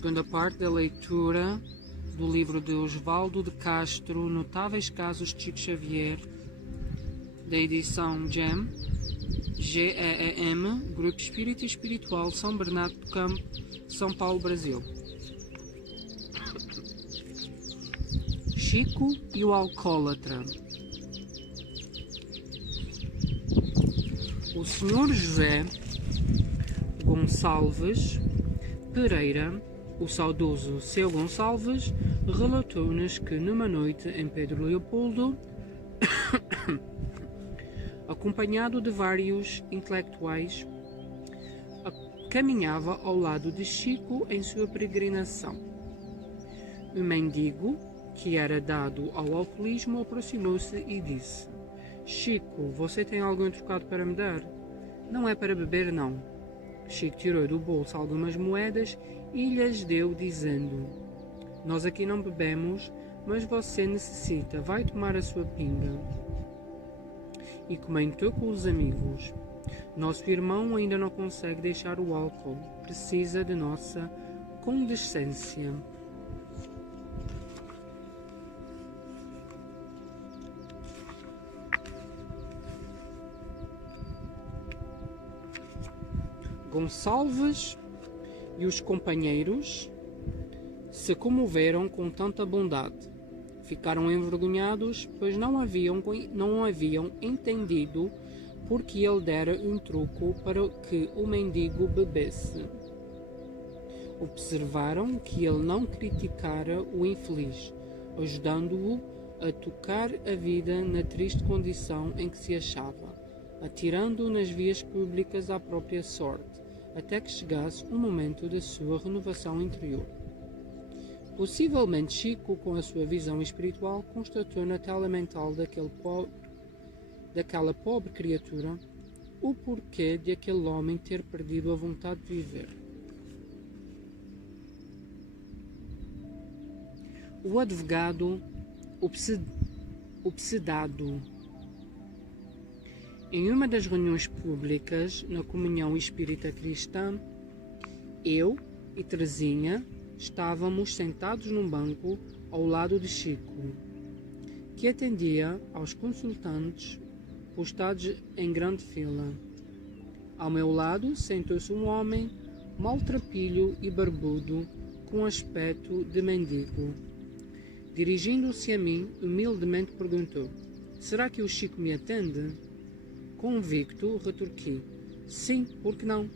Segunda parte da leitura do livro de Osvaldo de Castro, Notáveis Casos de Chico Xavier, da edição GEM, GEEM, Grupo Espírita e Espiritual São Bernardo do Campo, São Paulo, Brasil. Chico e o Alcoólatra. O Sr. José Gonçalves Pereira, o saudoso Seu Gonçalves, relatou-nos que numa noite em Pedro Leopoldo, acompanhado de vários intelectuais, caminhava ao lado de Chico em sua peregrinação. Um mendigo, que era dado ao alcoolismo, aproximou-se e disse: Chico, você tem algum trocado para me dar? Não é para beber, não. Chico tirou do bolso algumas moedas e lhes deu, dizendo: Nós aqui não bebemos, mas você necessita, vai tomar a sua pinga. E comentou com os amigos: Nosso irmão ainda não consegue deixar o álcool, precisa de nossa condescência. Gonçalves e os companheiros se comoveram com tanta bondade. Ficaram envergonhados, pois não haviam entendido porque ele dera um troco para que o mendigo bebesse. Observaram que ele não criticara o infeliz, ajudando-o a tocar a vida na triste condição em que se achava, atirando-o nas vias públicas à própria sorte, até que chegasse o momento da sua renovação interior. Possivelmente Chico, com a sua visão espiritual, constatou na tela mental daquela pobre criatura o porquê de aquele homem ter perdido a vontade de viver. O advogado obsedado. Em uma das reuniões públicas na Comunhão Espírita Cristã, eu e Teresinha estávamos sentados num banco ao lado de Chico, que atendia aos consultantes postados em grande fila. Ao meu lado sentou-se um homem maltrapilho e barbudo, com aspecto de mendigo. Dirigindo-se a mim, humildemente perguntou: Será que o Chico me atende? Convicto, retorqui: Sim, por que não?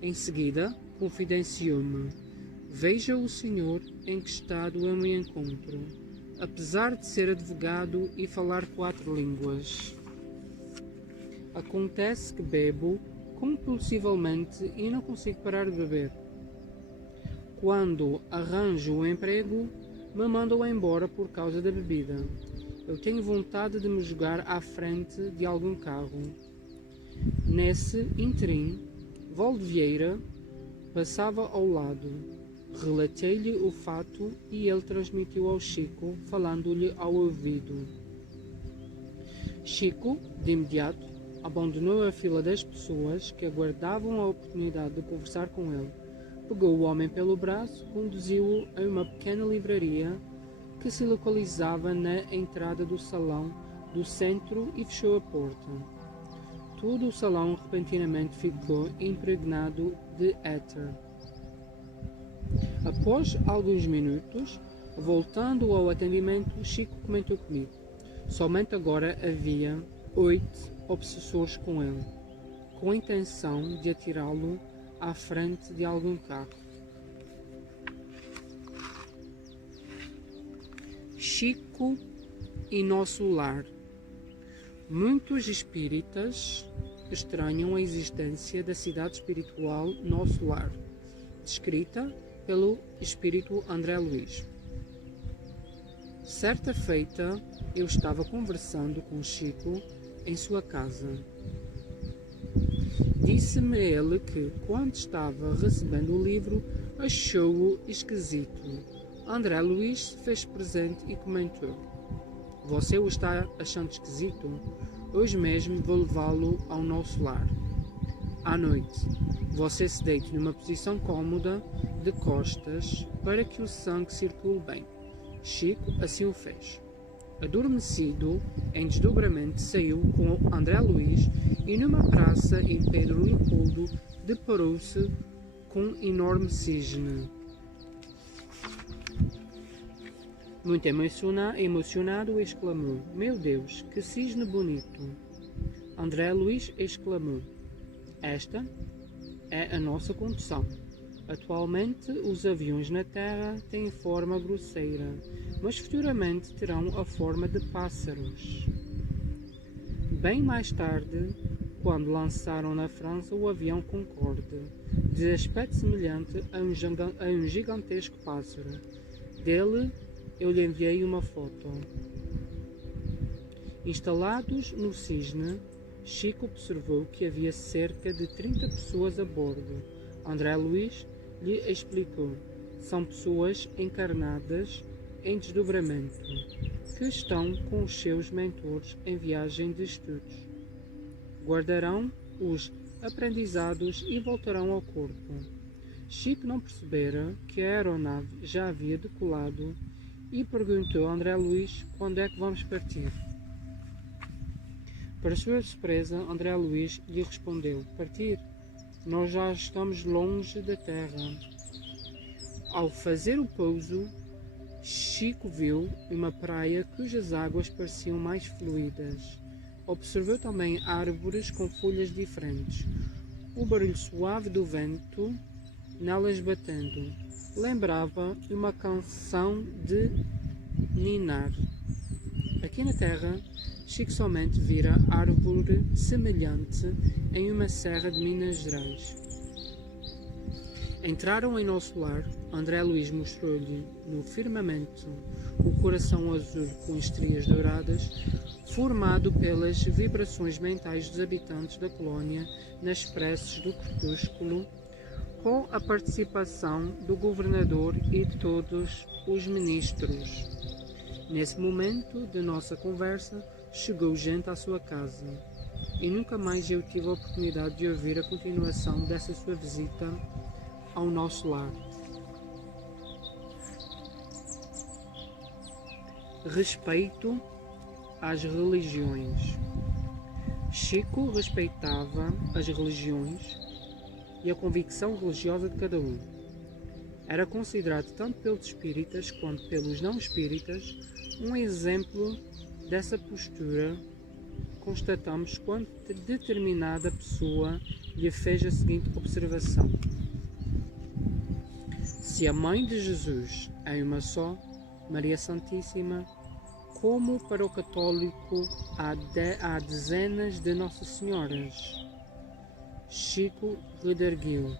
Em seguida, confidenciou-me: Veja o senhor em que estado eu me encontro, apesar de ser advogado e falar 4 línguas. Acontece que bebo compulsivamente e não consigo parar de beber. Quando arranjo um emprego, me mandam embora por causa da bebida. Eu tenho vontade de me jogar à frente de algum carro. Nesse interim, Valdevieira passava ao lado. Relatei-lhe o fato e ele transmitiu ao Chico, falando-lhe ao ouvido. Chico, de imediato, abandonou a fila das pessoas que aguardavam a oportunidade de conversar com ele. Pegou o homem pelo braço, conduziu-o a uma pequena livraria que se localizava na entrada do salão do centro e fechou a porta. Todo o salão repentinamente ficou impregnado de éter. Após alguns minutos, voltando ao atendimento, Chico comentou comigo: Somente agora havia 8 obsessores com ele, com a intenção de atirá-lo à frente de algum carro. Chico e nosso lar. Muitos espíritas estranham a existência da cidade espiritual Nosso Lar, descrita pelo espírito André Luiz. Certa feita, eu estava conversando com Chico em sua casa. Disse-me ele que, quando estava recebendo o livro, achou-o esquisito. André Luiz fez presente e comentou: Você o está achando esquisito? Hoje mesmo vou levá-lo ao nosso lar. À noite, você se deite numa posição cômoda, de costas para que o sangue circule bem. Chico assim o fez. Adormecido, em desdobramento, saiu com André Luís e numa praça em Pedro Leopoldo deparou-se com um enorme cisne. Muito emocionado, exclamou: "Meu Deus, que cisne bonito!" André Luís exclamou: "Esta é a nossa condição. Atualmente, os aviões na Terra têm forma grosseira, mas futuramente terão a forma de pássaros." Bem mais tarde, quando lançaram na França o avião Concorde, de aspecto semelhante a um gigantesco pássaro. Dele, eu lhe enviei uma foto. Instalados no cisne, Chico observou que havia cerca de 30 pessoas a bordo. André Luís lhe explicou: são pessoas encarnadas em desdobramento, que estão com os seus mentores em viagem de estudos. Guardarão os aprendizados e voltarão ao corpo. Chico não percebera que a aeronave já havia decolado e perguntou a André Luís: quando é que vamos partir? Para sua surpresa, André Luís lhe respondeu: partir? Nós já estamos longe da Terra. Ao fazer o pouso, Chico viu uma praia cujas águas pareciam mais fluidas. Observou também árvores com folhas diferentes. O barulho suave do vento nelas batendo lembrava uma canção de ninar. Aqui na Terra, Chico somente vira árvore semelhante em uma serra de Minas Gerais. Entraram em nosso lar. André Luís mostrou-lhe no firmamento o coração azul com estrias douradas, formado pelas vibrações mentais dos habitantes da colónia nas preces do crepúsculo, com a participação do governador e de todos os ministros. Nesse momento de nossa conversa, chegou gente à sua casa, e nunca mais eu tive a oportunidade de ouvir a continuação dessa sua visita ao nosso lar. Respeito às religiões. Chico respeitava as religiões e a convicção religiosa de cada um. Era considerado tanto pelos espíritas quanto pelos não espíritas um exemplo dessa postura. Constatamos quando determinada pessoa lhe fez a seguinte observação: se a mãe de Jesus é uma só, Maria Santíssima, como para o católico há dezenas de Nossa Senhoras? Chico redarguiu: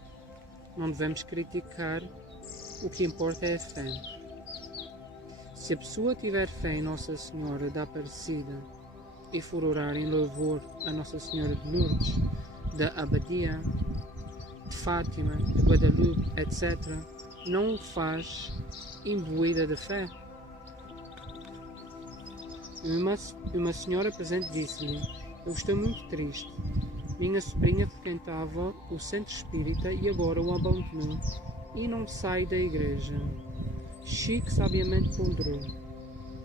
não devemos criticar, o que importa é a fé. Se a pessoa tiver fé em Nossa Senhora da Aparecida e for orar em louvor a Nossa Senhora de Lourdes, da Abadia, de Fátima, de Guadalupe, etc., não o faz imbuída de fé? Uma senhora presente disse-lhe: eu estou muito triste. Minha sobrinha frequentava o centro espírita e agora o abandonou e não sai da igreja. Chico sabiamente ponderou: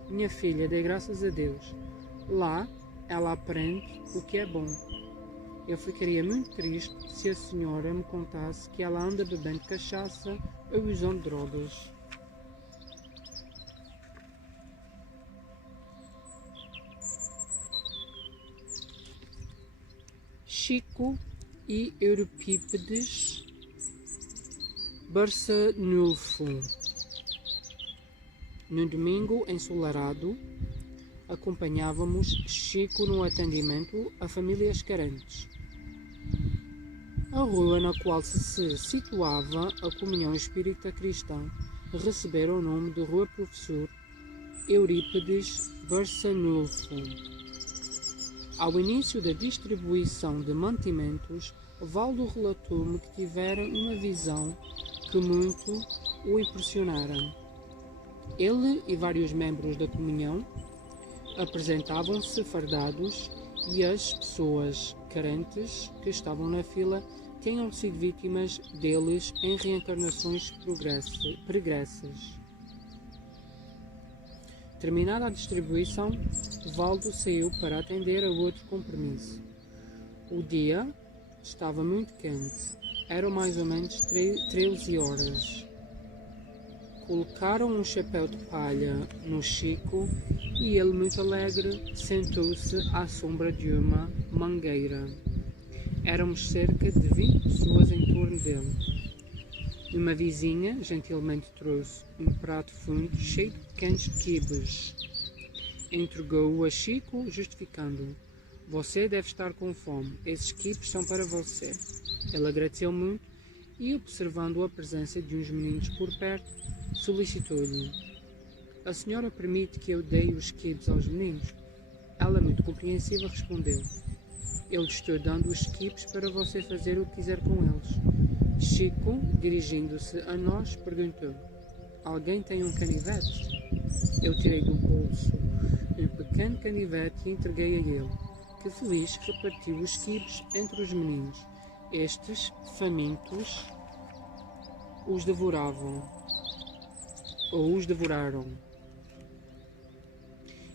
minha filha, dê graças a Deus. Lá ela aprende o que é bom. Eu ficaria muito triste se a senhora me contasse que ela anda bebendo cachaça ou usando drogas. Chico e Eurípides Barçanufo. No domingo ensolarado, acompanhávamos Chico no atendimento a famílias carentes. A rua na qual se situava a Comunhão Espírita Cristã recebera o nome de Rua Professor Eurípides Barçanufo. Ao início da distribuição de mantimentos, Valdo relatou-me que tivera uma visão que muito o impressionara. Ele e vários membros da comunhão apresentavam-se fardados e as pessoas carentes que estavam na fila tenham sido vítimas deles em reencarnações pregressas. Terminada a distribuição, Valdo saiu para atender a outro compromisso. O dia estava muito quente. Eram mais ou menos 13 horas. Colocaram um chapéu de palha no Chico e ele, muito alegre, sentou-se à sombra de uma mangueira. Éramos cerca de 20 pessoas em torno dele. Uma vizinha gentilmente trouxe um prato fundo cheio de pequenos quibes. Entregou-o a Chico, justificando: "Você deve estar com fome. Esses quibes são para você." Ele agradeceu muito e, observando a presença de uns meninos por perto, solicitou-lhe: "A senhora permite que eu dê os quibes aos meninos?" Ela, muito compreensiva, respondeu: "Eu lhe estou dando os quibes para você fazer o que quiser com eles." Chico, dirigindo-se a nós, perguntou: "Alguém tem um canivete?" Eu tirei do bolso um pequeno canivete e entreguei a ele, que feliz repartiu os quibes entre os meninos. Estes, famintos, os devoraram.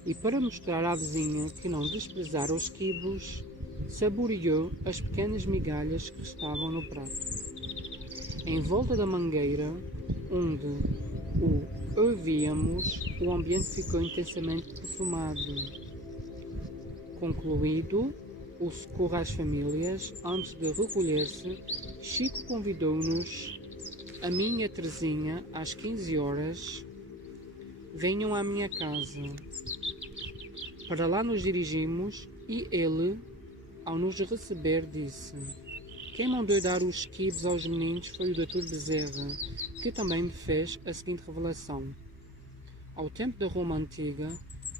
E para mostrar à vizinha que não desprezara os quibos, saboreou as pequenas migalhas que estavam no prato. Em volta da mangueira, onde o ouvíamos, o ambiente ficou intensamente perfumado. Concluído o socorro às famílias, antes de recolher-se, Chico convidou-nos, a mim e a Terezinha, às 15 horas, venham à minha casa. Para lá nos dirigimos e ele, ao nos receber, disse: "Quem mandou dar os quibes aos meninos foi o Dr. Bezerra, que também me fez a seguinte revelação. Ao tempo da Roma Antiga,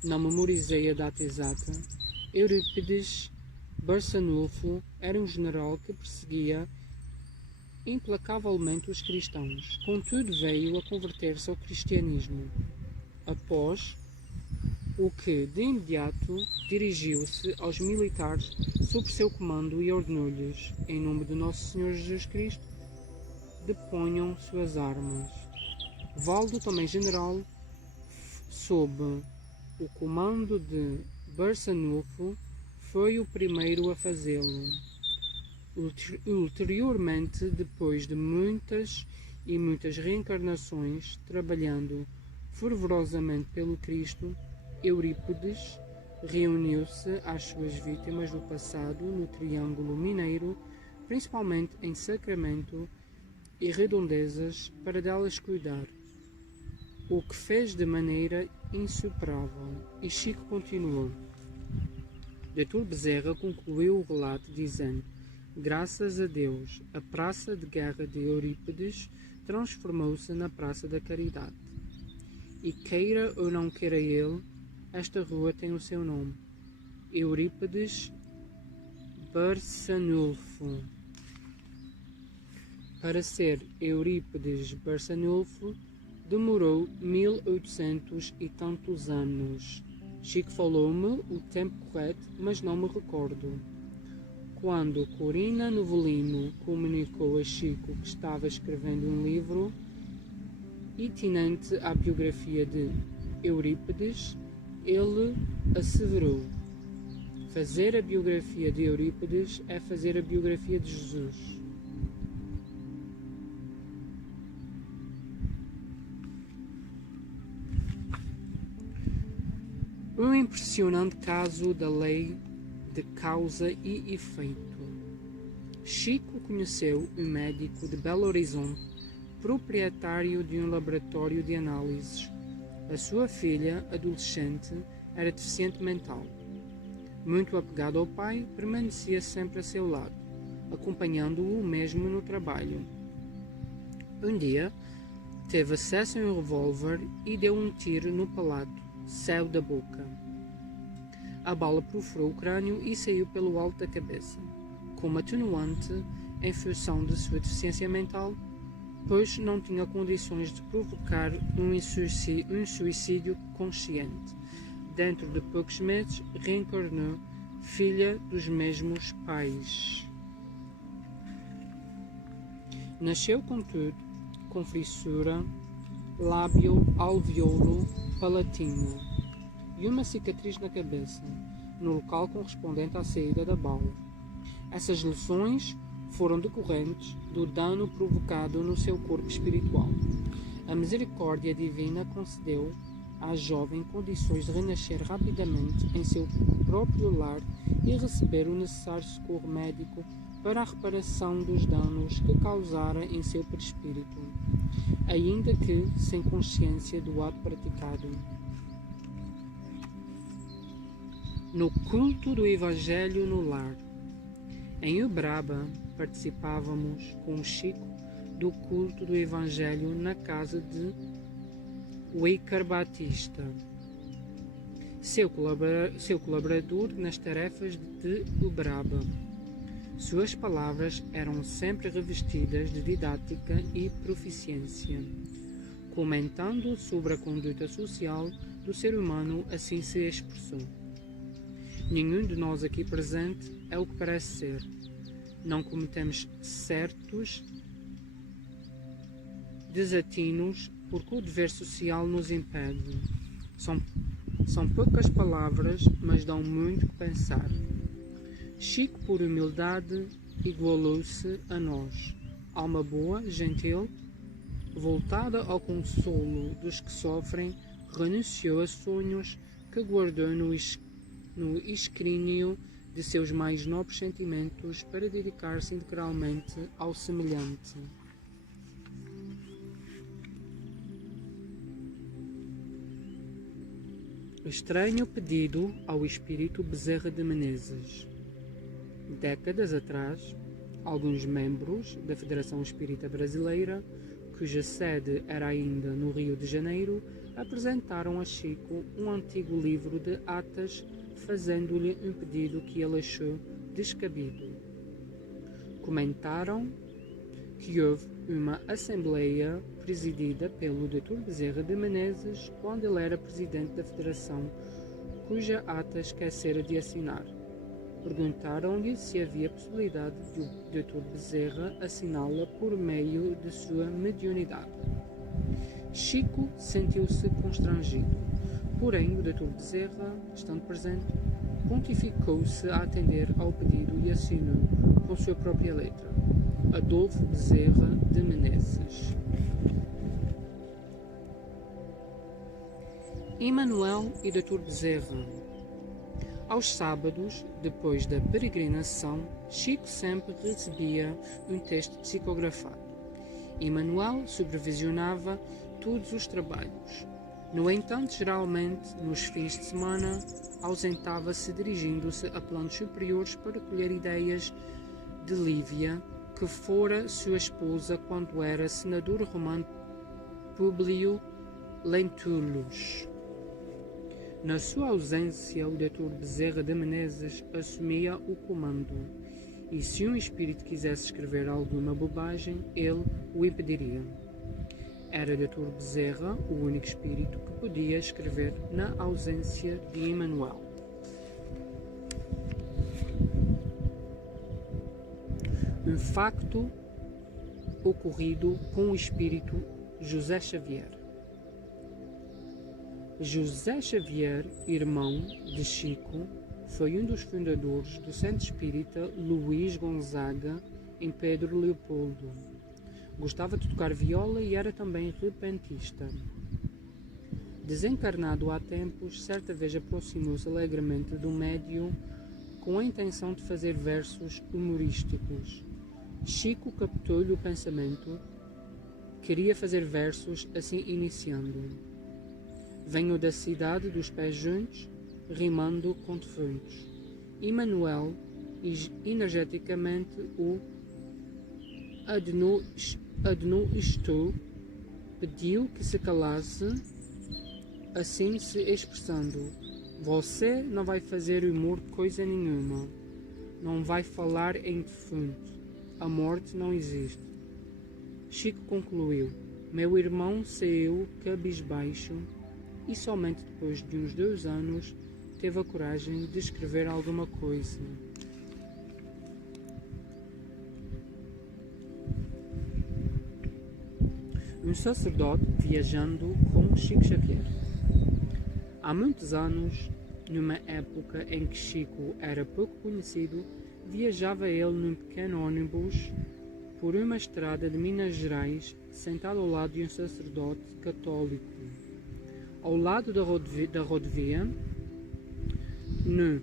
não memorizei a data exata, Eurípides Barçanufo era um general que perseguia implacavelmente os cristãos. Contudo, veio a converter-se ao cristianismo. Após o que, de imediato, dirigiu-se aos militares sob seu comando e ordenou-lhes, em nome de Nosso Senhor Jesus Cristo, deponham suas armas. Valdo, também general, sob o comando de Barçanufo, foi o primeiro a fazê-lo. Ulteriormente, depois de muitas e muitas reencarnações, trabalhando fervorosamente pelo Cristo, Eurípides reuniu-se às suas vítimas do passado no Triângulo Mineiro, principalmente em Sacramento e Redondezas, para delas cuidar, o que fez de maneira insuperável. E Chico continuou. Dr. Bezerra concluiu o relato dizendo: "Graças a Deus, a praça de guerra de Eurípides transformou-se na Praça da Caridade. E queira ou não queira ele, esta rua tem o seu nome, Eurípides Barçanufo. Para ser Eurípides Barçanufo, demorou 1800 e tantos anos. Chico falou-me o tempo correto, mas não me recordo." Quando Corina Novelino comunicou a Chico que estava escrevendo um livro itinente à biografia de Eurípides, ele asseverou: "Fazer a biografia de Eurípides é fazer a biografia de Jesus." Um impressionante caso da lei de causa e efeito. Chico conheceu um médico de Belo Horizonte, proprietário de um laboratório de análises. A sua filha, adolescente, era deficiente mental. Muito apegado ao pai, permanecia sempre a seu lado, acompanhando-o mesmo no trabalho. Um dia, teve acesso a um revólver e deu um tiro no palato, céu da boca. A bala perfurou o crânio e saiu pelo alto da cabeça, como atenuante em função de sua deficiência mental, pois não tinha condições de provocar um suicídio consciente. Dentro de poucos meses, reencarnou, filha dos mesmos pais. Nasceu, contudo, com fissura lábio-alveolo palatino e uma cicatriz na cabeça, no local correspondente à saída da bala. Essas lesões foram decorrentes do dano provocado no seu corpo espiritual. A misericórdia divina concedeu à jovem condições de renascer rapidamente em seu próprio lar e receber o necessário socorro médico para a reparação dos danos que causara em seu perispírito, ainda que sem consciência do ato praticado. No culto do Evangelho no lar. Em Uberaba, participávamos com o Chico do culto do Evangelho na casa de Weicar Batista, seu colaborador nas tarefas de Uberaba. Suas palavras eram sempre revestidas de didática e proficiência, comentando sobre a conduta social do ser humano, assim se expressou. Nenhum de nós aqui presente é o que parece ser. Não cometemos certos desatinos porque o dever social nos impede. São poucas palavras, mas dão muito que pensar. Chico, por humildade, igualou-se a nós. Alma boa, gentil, voltada ao consolo dos que sofrem, renunciou a sonhos que guardou no escrínio de seus mais nobres sentimentos para dedicar-se integralmente ao semelhante. Estranho pedido ao espírito Bezerra de Menezes. Décadas atrás, alguns membros da Federação Espírita Brasileira, cuja sede era ainda no Rio de Janeiro, apresentaram a Chico um antigo livro de atas, fazendo-lhe um pedido que ele achou descabido. Comentaram que houve uma assembleia presidida pelo Dr. Bezerra de Menezes quando ele era presidente da Federação, cuja ata esquecera de assinar. Perguntaram-lhe se havia possibilidade de o Dr. Bezerra assiná-la por meio de sua mediunidade. Chico sentiu-se constrangido, porém o Dr. Bezerra, estando presente, pontificou-se a atender ao pedido e assinou, com sua própria letra, Adolfo Bezerra de Menezes. Emanuel e Dr. Bezerra. Aos sábados, depois da peregrinação, Chico sempre recebia um texto psicografado. Emanuel supervisionava todos os trabalhos. No entanto, geralmente, nos fins de semana, ausentava-se dirigindo-se a planos superiores para colher ideias de Lívia, que fora sua esposa quando era senador romano Públio Lentulus. Na sua ausência, o Dr. Bezerra de Menezes assumia o comando, e se um espírito quisesse escrever alguma bobagem, ele o impediria. Era Dr. Bezerra o único espírito que podia escrever na ausência de Emanuel. Um facto ocorrido com o espírito José Xavier. José Xavier, irmão de Chico, foi um dos fundadores do Centro Espírita Luís Gonzaga, em Pedro Leopoldo. Gostava de tocar viola e era também repentista. Desencarnado há tempos, certa vez aproximou-se alegremente do médium com a intenção de fazer versos humorísticos. Chico captou-lhe o pensamento. Queria fazer versos, assim iniciando. Venho da cidade dos pés juntos, rimando com defuntos. Emanuel, energeticamente, o admoestou, pediu que se calasse, assim se expressando. Você não vai fazer humor de coisa nenhuma. Não vai falar em defunto. A morte não existe. Chico concluiu. Meu irmão saiu cabisbaixo e somente depois de uns 2 anos teve a coragem de escrever alguma coisa. um sacerdote viajando com Chico Xavier. Há muitos anos, numa época em que Chico era pouco conhecido, viajava ele num pequeno ônibus por uma estrada de Minas Gerais, sentado ao lado de um sacerdote católico. Ao lado da rodovia, no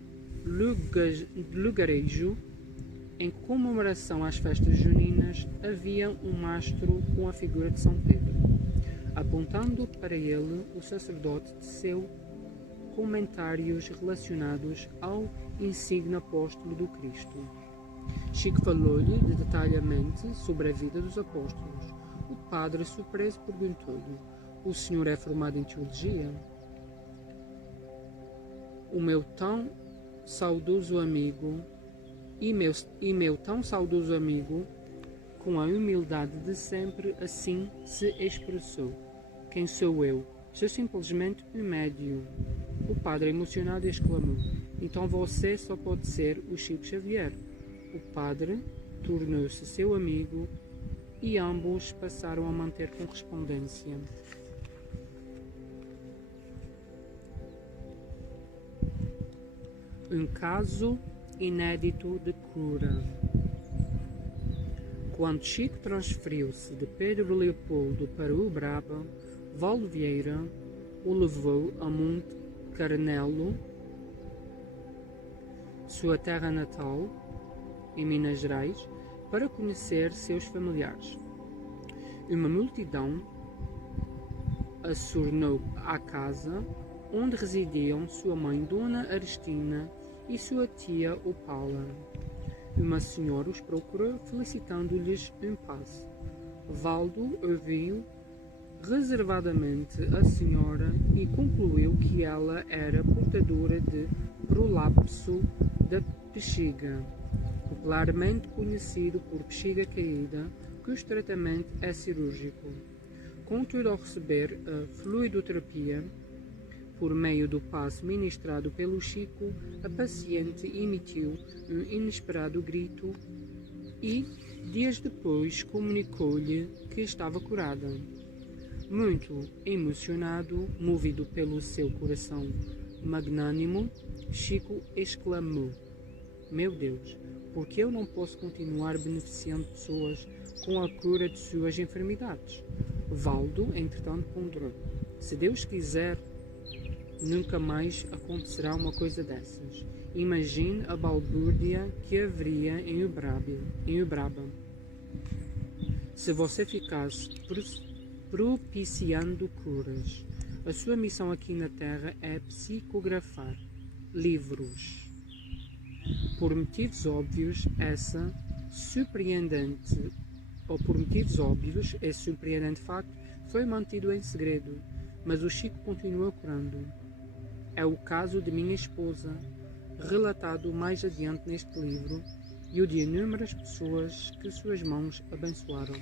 lugarejo, em comemoração às festas juninas, havia um mastro com a figura de São Pedro. Apontando para ele, o sacerdote teceu comentários relacionados ao insigne apóstolo do Cristo. Chico falou-lhe detalhadamente sobre a vida dos apóstolos. O padre, surpreso, perguntou-lhe: "O senhor é formado em teologia?" O meu tão saudoso amigo, tão saudoso amigo, com a humildade de sempre, assim se expressou: "Quem sou eu? Sou simplesmente um médium." O padre, emocionado, exclamou: "Então você só pode ser o Chico Xavier." O padre tornou-se seu amigo e ambos passaram a manter correspondência. Um caso inédito de cura. Quando Chico transferiu-se de Pedro Leopoldo para Uberaba, Valdo Vieira o levou a Monte Carnelo, sua terra natal, em Minas Gerais, para conhecer seus familiares. Uma multidão assornou à casa onde residiam sua mãe Dona Aristina e sua tia Opala. Uma senhora os procurou, felicitando-lhes um passe. Valdo ouviu reservadamente a senhora e concluiu que ela era portadora de prolapso da bexiga, popularmente conhecido por bexiga caída, cujo tratamento é cirúrgico. Contudo, ao receber a fluidoterapia, por meio do passe ministrado pelo Chico, a paciente emitiu um inesperado grito e, dias depois, comunicou-lhe que estava curada. Muito emocionado, movido pelo seu coração magnânimo, Chico exclamou: "Meu Deus, por que eu não posso continuar beneficiando pessoas com a cura de suas enfermidades?" Valdo, entretanto, ponderou: "Se Deus quiser, nunca mais acontecerá uma coisa dessas. Imagine a balbúrdia que haveria em Uberaba se você ficasse propiciando curas. A sua missão aqui na Terra é psicografar livros." Por motivos óbvios, esse surpreendente facto foi mantido em segredo, mas o Chico continuou curando. É o caso de minha esposa, relatado mais adiante neste livro, e o de inúmeras pessoas que suas mãos abençoaram.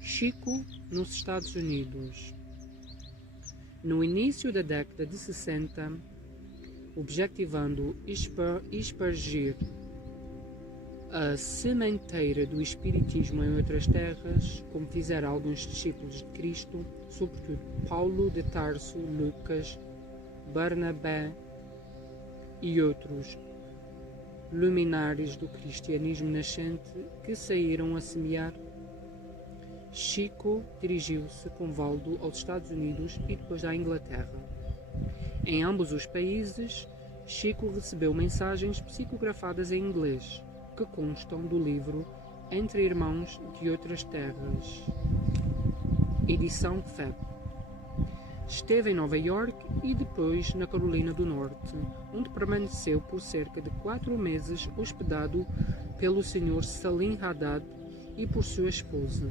Chico nos Estados Unidos. No início da década de 60, objetivando espargir a sementeira do espiritismo em outras terras, como fizeram alguns discípulos de Cristo, sobretudo Paulo de Tarso, Lucas, Barnabé e outros luminares do cristianismo nascente que saíram a semear, Chico dirigiu-se com Valdo aos Estados Unidos e depois à Inglaterra. Em ambos os países, Chico recebeu mensagens psicografadas em inglês, que constam do livro Entre Irmãos de Outras Terras, edição FEB. Esteve em Nova York e depois na Carolina do Norte, onde permaneceu por cerca de 4 meses hospedado pelo Sr. Salim Haddad e por sua esposa,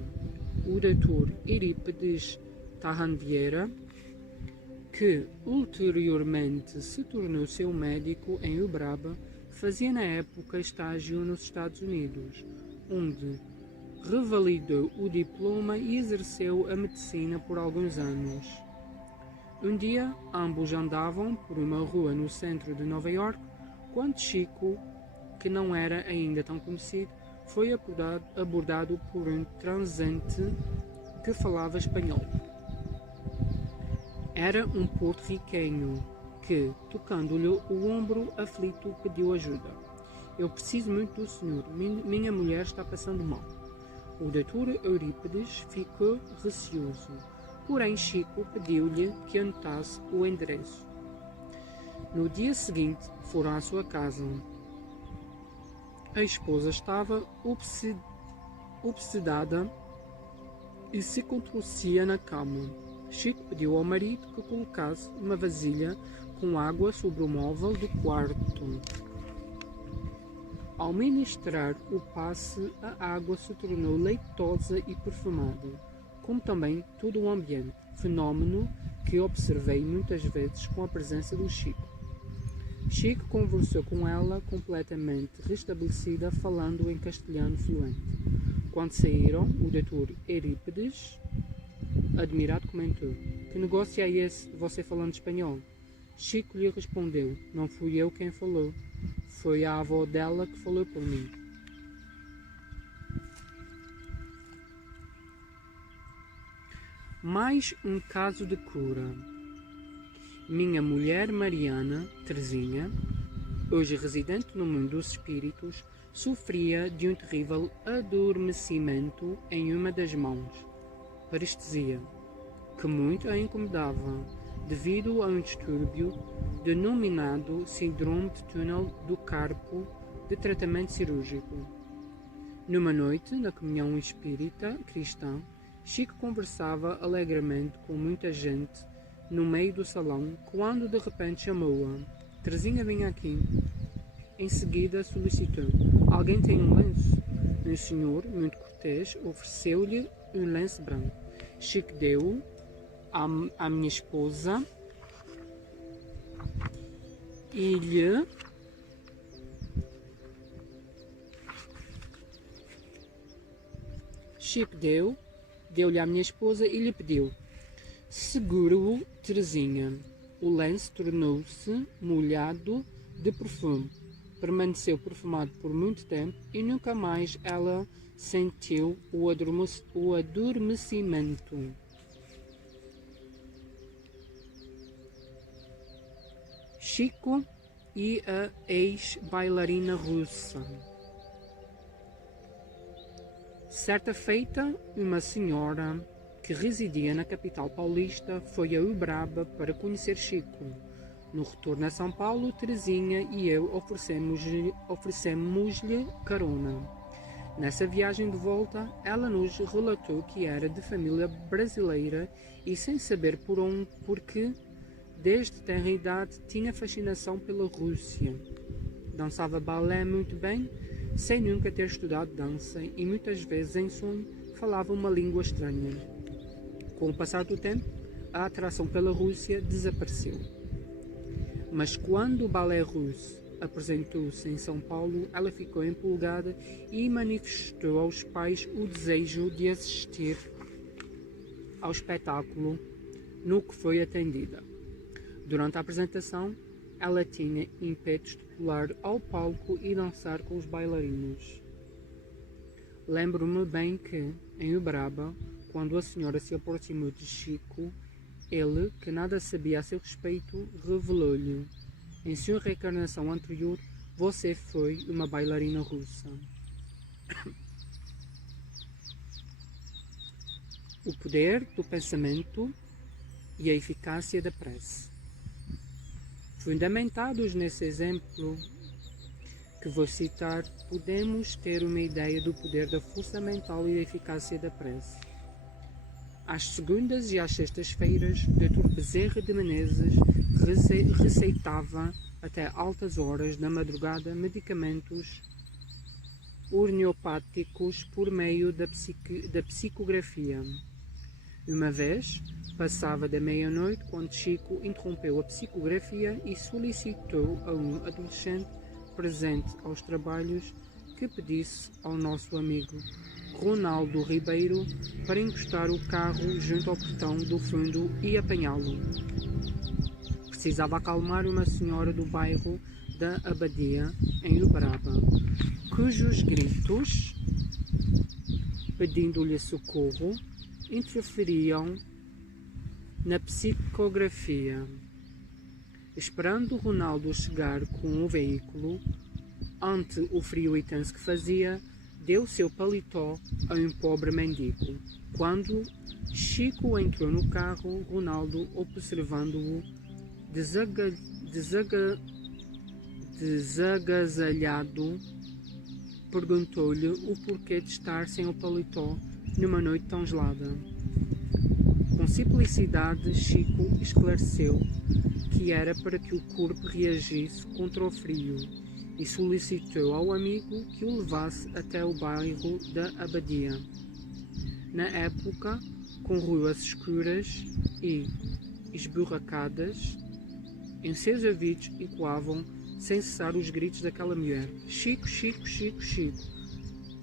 o Dr. Eurípides Tarran Vieira, que ulteriormente se tornou seu médico em Uberaba. Fazia na época estágio nos Estados Unidos, onde revalidou o diploma e exerceu a medicina por alguns anos. Um dia, ambos andavam por uma rua no centro de Nova York, quando Chico que não era ainda tão conhecido, foi abordado por um transante que falava espanhol. Era um porto-riquenho que, tocando-lhe o ombro aflito, pediu ajuda. Eu preciso muito do senhor. Minha mulher está passando mal. O doutor Eurípides ficou receoso. Porém, Chico pediu-lhe que anotasse o endereço. No dia seguinte, foram à sua casa. A esposa estava obsedada e se contorcia na cama. Chico pediu ao marido que colocasse uma vasilha com água sobre o móvel do quarto. Ao ministrar o passe, a água se tornou leitosa e perfumada, como também todo o ambiente, fenómeno que observei muitas vezes com a presença do Chico. Chico conversou com ela completamente restabelecida, falando em castelhano fluente. Quando saíram, o doutor Eurípides, admirado, comentou: "Que negócio é esse de você falando espanhol?" Chico lhe respondeu: "Não fui eu quem falou. Foi a avó dela que falou por mim." Mais um caso de cura. Minha mulher Mariana, Teresinha, hoje residente no mundo dos espíritos, sofria de um terrível adormecimento em uma das mãos, parestesia, que muito a incomodava, devido a um distúrbio denominado Síndrome de Túnel do Carpo de tratamento cirúrgico. Numa noite, na comunhão espírita cristã, Chico conversava alegremente com muita gente no meio do salão, quando de repente chamou-a: "Teresinha, vem aqui." Em seguida solicitou: "Alguém tem um lenço?" Um senhor, muito cortês, ofereceu-lhe um lenço branco. Chico deu-o à minha esposa e lhe deu-lhe à minha esposa e lhe pediu: "Segure-o, Teresinha." O lenço tornou-se molhado de perfume. Permaneceu perfumado por muito tempo e nunca mais ela sentiu o adormecimento. Chico e a ex-bailarina russa. Certa feita, uma senhora que residia na capital paulista foi a Uberaba para conhecer Chico. No retorno a São Paulo, Teresinha e eu oferecemos-lhe carona. Nessa viagem de volta, ela nos relatou que era de família brasileira e, sem saber por que, desde tenra idade, tinha fascinação pela Rússia. Dançava balé muito bem, sem nunca ter estudado dança, e muitas vezes, em sonho, falava uma língua estranha. Com o passar do tempo, a atração pela Rússia desapareceu. Mas quando o balé russo apresentou-se em São Paulo, ela ficou empolgada e manifestou aos pais o desejo de assistir ao espetáculo, no que foi atendida. Durante a apresentação, ela tinha ímpetos de pular ao palco e dançar com os bailarinos. Lembro-me bem que, em Uberaba, quando a senhora se aproximou de Chico, ele, que nada sabia a seu respeito, revelou-lhe: "Em sua reencarnação anterior, você foi uma bailarina russa." O poder do pensamento e a eficácia da prece. Fundamentados nesse exemplo que vou citar, podemos ter uma ideia do poder da força mental e da eficácia da prece. Às segundas e às sextas-feiras, Dr. Bezerra de Menezes receitava até altas horas da madrugada medicamentos homeopáticos por meio da psicografia. Uma vez, passava da meia-noite quando Chico interrompeu a psicografia e solicitou a um adolescente presente aos trabalhos que pedisse ao nosso amigo Ronaldo Ribeiro para encostar o carro junto ao portão do fundo e apanhá-lo. Precisava acalmar uma senhora do bairro da abadia em Uberaba, cujos gritos, pedindo-lhe socorro, interferiam na psicografia. Esperando Ronaldo chegar com o veículo, ante o frio intenso que fazia, deu seu paletó a um pobre mendigo. Quando Chico entrou no carro, Ronaldo, observando-o desagasalhado, perguntou-lhe o porquê de estar sem o paletó numa noite tão gelada. Com simplicidade, Chico esclareceu que era para que o corpo reagisse contra o frio e solicitou ao amigo que o levasse até o bairro da Abadia. Na época, com ruas escuras e esburracadas, em seus ouvidos ecoavam sem cessar os gritos daquela mulher: Chico, Chico, Chico, Chico.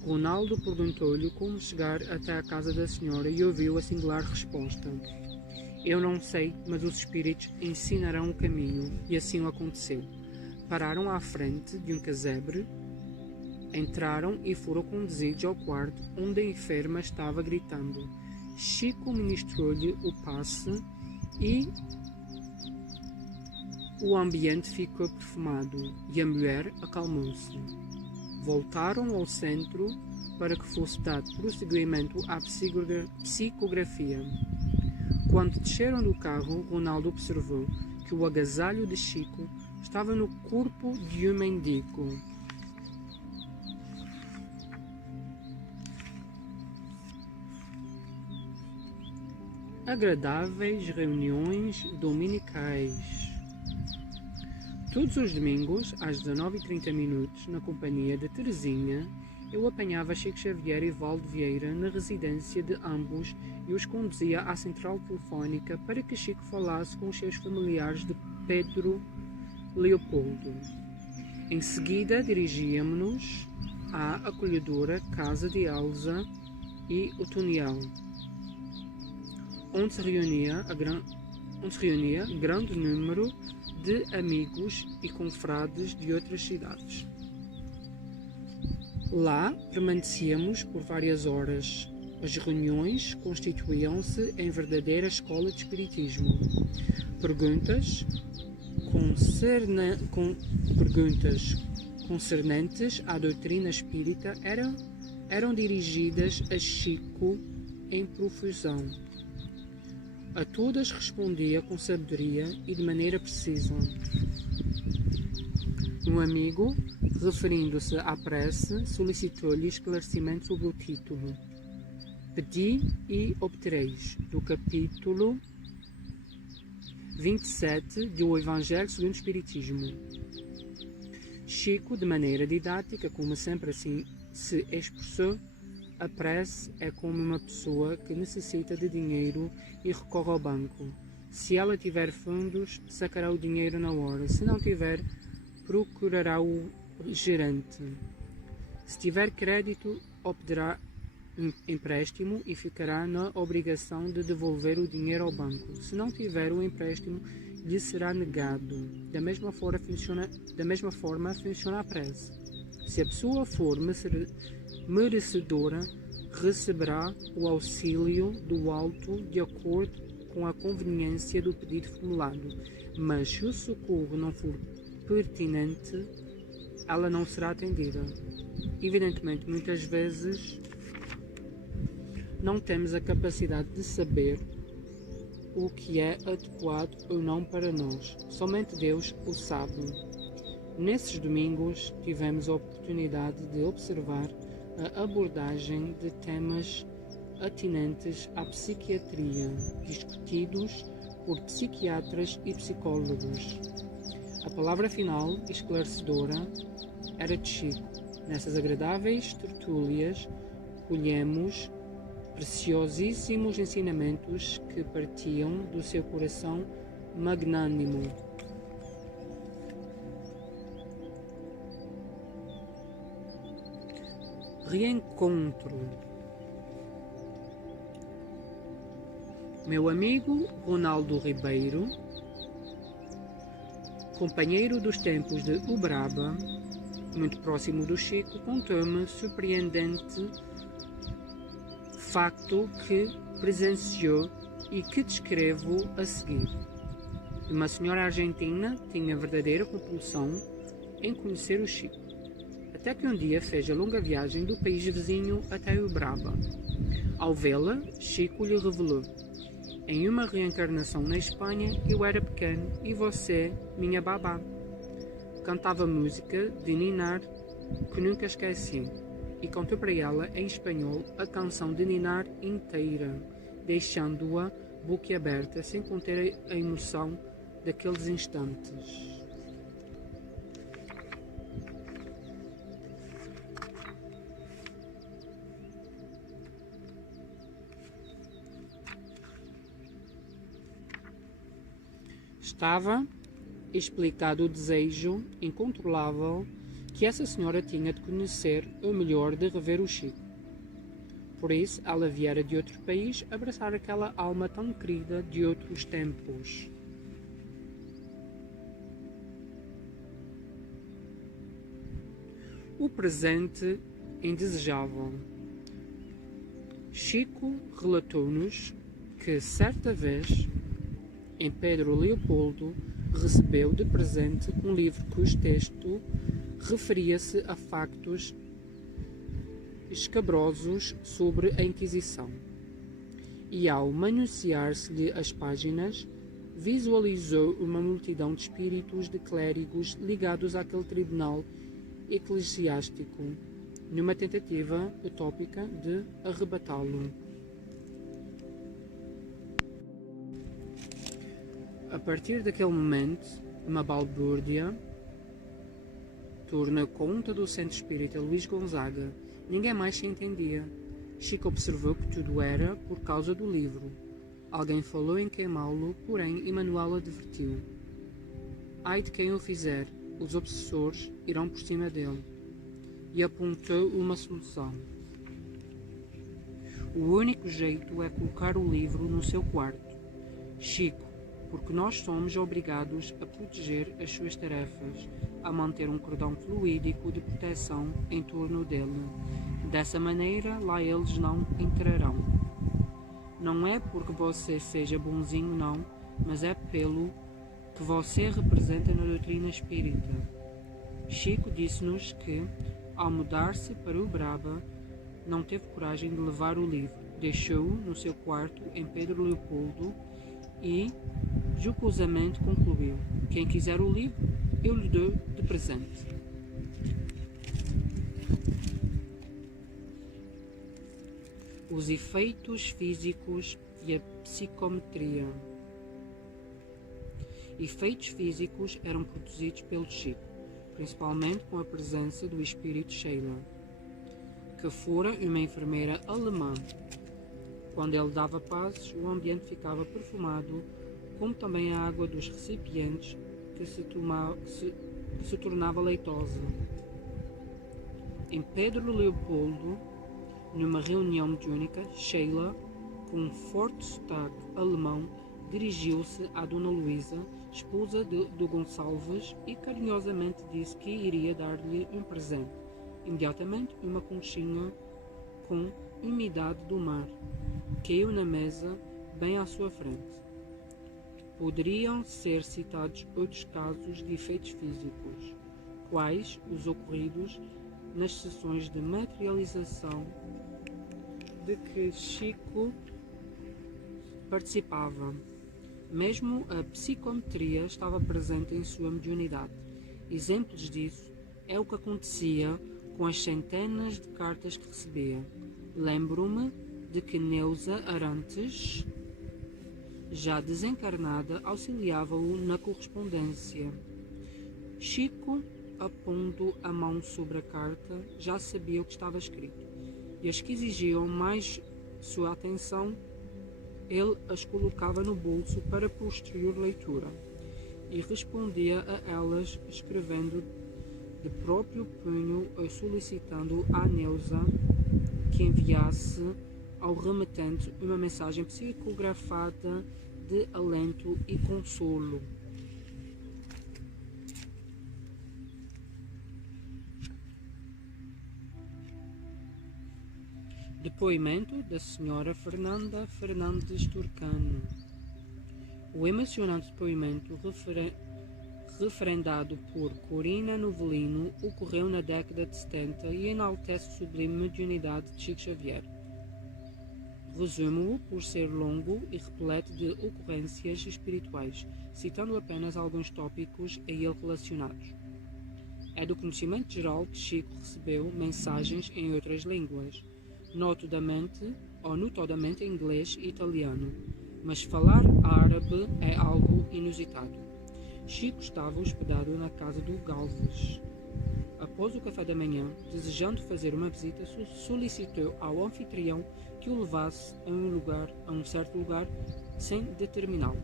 Ronaldo perguntou-lhe como chegar até a casa da senhora e ouviu a singular resposta: Eu não sei, mas os espíritos ensinarão o caminho. E assim aconteceu. Pararam à frente de um casebre, entraram e foram conduzidos ao quarto onde a enferma estava gritando. Chico ministrou-lhe o passe e o ambiente ficou perfumado e a mulher acalmou-se. Voltaram ao centro para que fosse dado prosseguimento à psicografia. Quando desceram do carro, Ronaldo observou que o agasalho de Chico estava no corpo de um mendigo. Agradáveis reuniões dominicais. Todos os domingos, às 19h30, na companhia de Terezinha, eu apanhava Chico Xavier e Valdo Vieira na residência de ambos e os conduzia à central telefónica para que Chico falasse com os seus familiares de Pedro Leopoldo. Em seguida, dirigíamos-nos à acolhedora casa de Elsa e Otoniel, onde se reunia grande número de amigos e confrades de outras cidades. Lá permanecíamos por várias horas. As reuniões constituíam-se em verdadeira escola de espiritismo. Perguntas concernentes à doutrina espírita eram dirigidas a Chico em profusão. A todas respondia com sabedoria e de maneira precisa. Um amigo, referindo-se à prece, solicitou-lhe esclarecimento sobre o título Pedi e obtereis, do capítulo 27 do Evangelho segundo o Espiritismo. Chico, de maneira didática, como sempre assim se expressou, a prece é como uma pessoa que necessita de dinheiro e recorre ao banco. Se ela tiver fundos, sacará o dinheiro na hora. Se não tiver, procurará o gerente. Se tiver crédito, obterá empréstimo e ficará na obrigação de devolver o dinheiro ao banco. Se não tiver, o empréstimo lhe será negado. Da mesma forma funciona a prece. Se a pessoa for merecedora, receberá o auxílio do alto de acordo com a conveniência do pedido formulado. Mas se o socorro não for pertinente, ela não será atendida. Evidentemente, muitas vezes não temos a capacidade de saber o que é adequado ou não para nós. Somente Deus o sabe. Nesses domingos tivemos a oportunidade de observar a abordagem de temas atinentes à psiquiatria, discutidos por psiquiatras e psicólogos. A palavra final, esclarecedora, era de Chico. Nessas agradáveis tertúlias, colhemos preciosíssimos ensinamentos que partiam do seu coração magnânimo. Reencontro. Meu amigo Ronaldo Ribeiro companheiro dos tempos de Uberaba, muito próximo do Chico, contou-me surpreendente facto que presenciou e que descrevo a seguir. Uma senhora argentina tinha verdadeira compulsão em conhecer o Chico, até que um dia fez a longa viagem do país vizinho até Uberaba. Ao vê-la, Chico lhe revelou: em uma reencarnação na Espanha, eu era pequeno e você, minha babá. Cantava música de ninar que nunca esqueci e cantou para ela em espanhol a canção de ninar inteira, deixando-a boquiaberta sem conter a emoção daqueles instantes. Estava explicado o desejo incontrolável que essa senhora tinha de conhecer, ou melhor, de rever o Chico. Por isso, ela viera de outro país abraçar aquela alma tão querida de outros tempos. O presente indesejável. Chico relatou-nos que, certa vez, em Pedro Leopoldo, recebeu de presente um livro cujo texto referia-se a factos escabrosos sobre a Inquisição. E ao manusear-se-lhe as páginas, visualizou uma multidão de espíritos de clérigos ligados àquele tribunal eclesiástico, numa tentativa utópica de arrebatá-lo. A partir daquele momento, uma balbúrdia tornou conta do centro espírita Luís Gonzaga. Ninguém mais se entendia. Chico observou que tudo era por causa do livro. Alguém falou em queimá-lo, porém Emanuel advertiu: ai de quem o fizer, os obsessores irão por cima dele. E apontou uma solução. O único jeito é colocar o livro no seu quarto. Chico, porque nós somos obrigados a proteger as suas tarefas, a manter um cordão fluídico de proteção em torno dele. Dessa maneira, lá eles não entrarão. Não é porque você seja bonzinho, não, mas é pelo que você representa na doutrina espírita. Chico disse-nos que, ao mudar-se para Uberaba, não teve coragem de levar o livro. Deixou-o no seu quarto em Pedro Leopoldo e, jocosamente, concluiu: quem quiser o livro, eu lhe dou de presente. Os efeitos físicos e a psicometria. Efeitos físicos eram produzidos pelo Chico, principalmente com a presença do espírito Sheila, que fora uma enfermeira alemã. Quando ele dava passos, o ambiente ficava perfumado, como também a água dos recipientes que se tornava leitosa. Em Pedro Leopoldo, numa reunião mediúnica, Sheila, com um forte sotaque alemão, dirigiu-se à Dona Luísa, esposa do Gonçalves, e carinhosamente disse que iria dar-lhe um presente. Imediatamente, uma conchinha com umidade do mar caiu na mesa bem à sua frente. Poderiam ser citados outros casos de efeitos físicos, quais os ocorridos nas sessões de materialização de que Chico participava. Mesmo a psicometria estava presente em sua mediunidade. Exemplos disso é o que acontecia com as centenas de cartas que recebia. Lembro-me de que Neuza Arantes, já desencarnada, auxiliava-o na correspondência. Chico, apondo a mão sobre a carta, já sabia o que estava escrito, e as que exigiam mais sua atenção, ele as colocava no bolso para posterior leitura, e respondia a elas escrevendo de próprio punho ou solicitando à Neuza que enviasse ao remetente uma mensagem psicografada de alento e consolo. Depoimento da Sra. Fernanda Fernandes Turcano. O emocionante depoimento referendado por Corina Novelino ocorreu na década de 70 e enaltece a sublime mediunidade de Chico Xavier. Resumo-o por ser longo e repleto de ocorrências espirituais, citando apenas alguns tópicos a ele relacionados. É do conhecimento geral que Chico recebeu mensagens em outras línguas, notadamente em inglês e italiano, mas falar árabe é algo inusitado. Chico estava hospedado na casa do Galvez. Após o café da manhã, desejando fazer uma visita, solicitou ao anfitrião que o levasse a um certo lugar sem determiná-lo.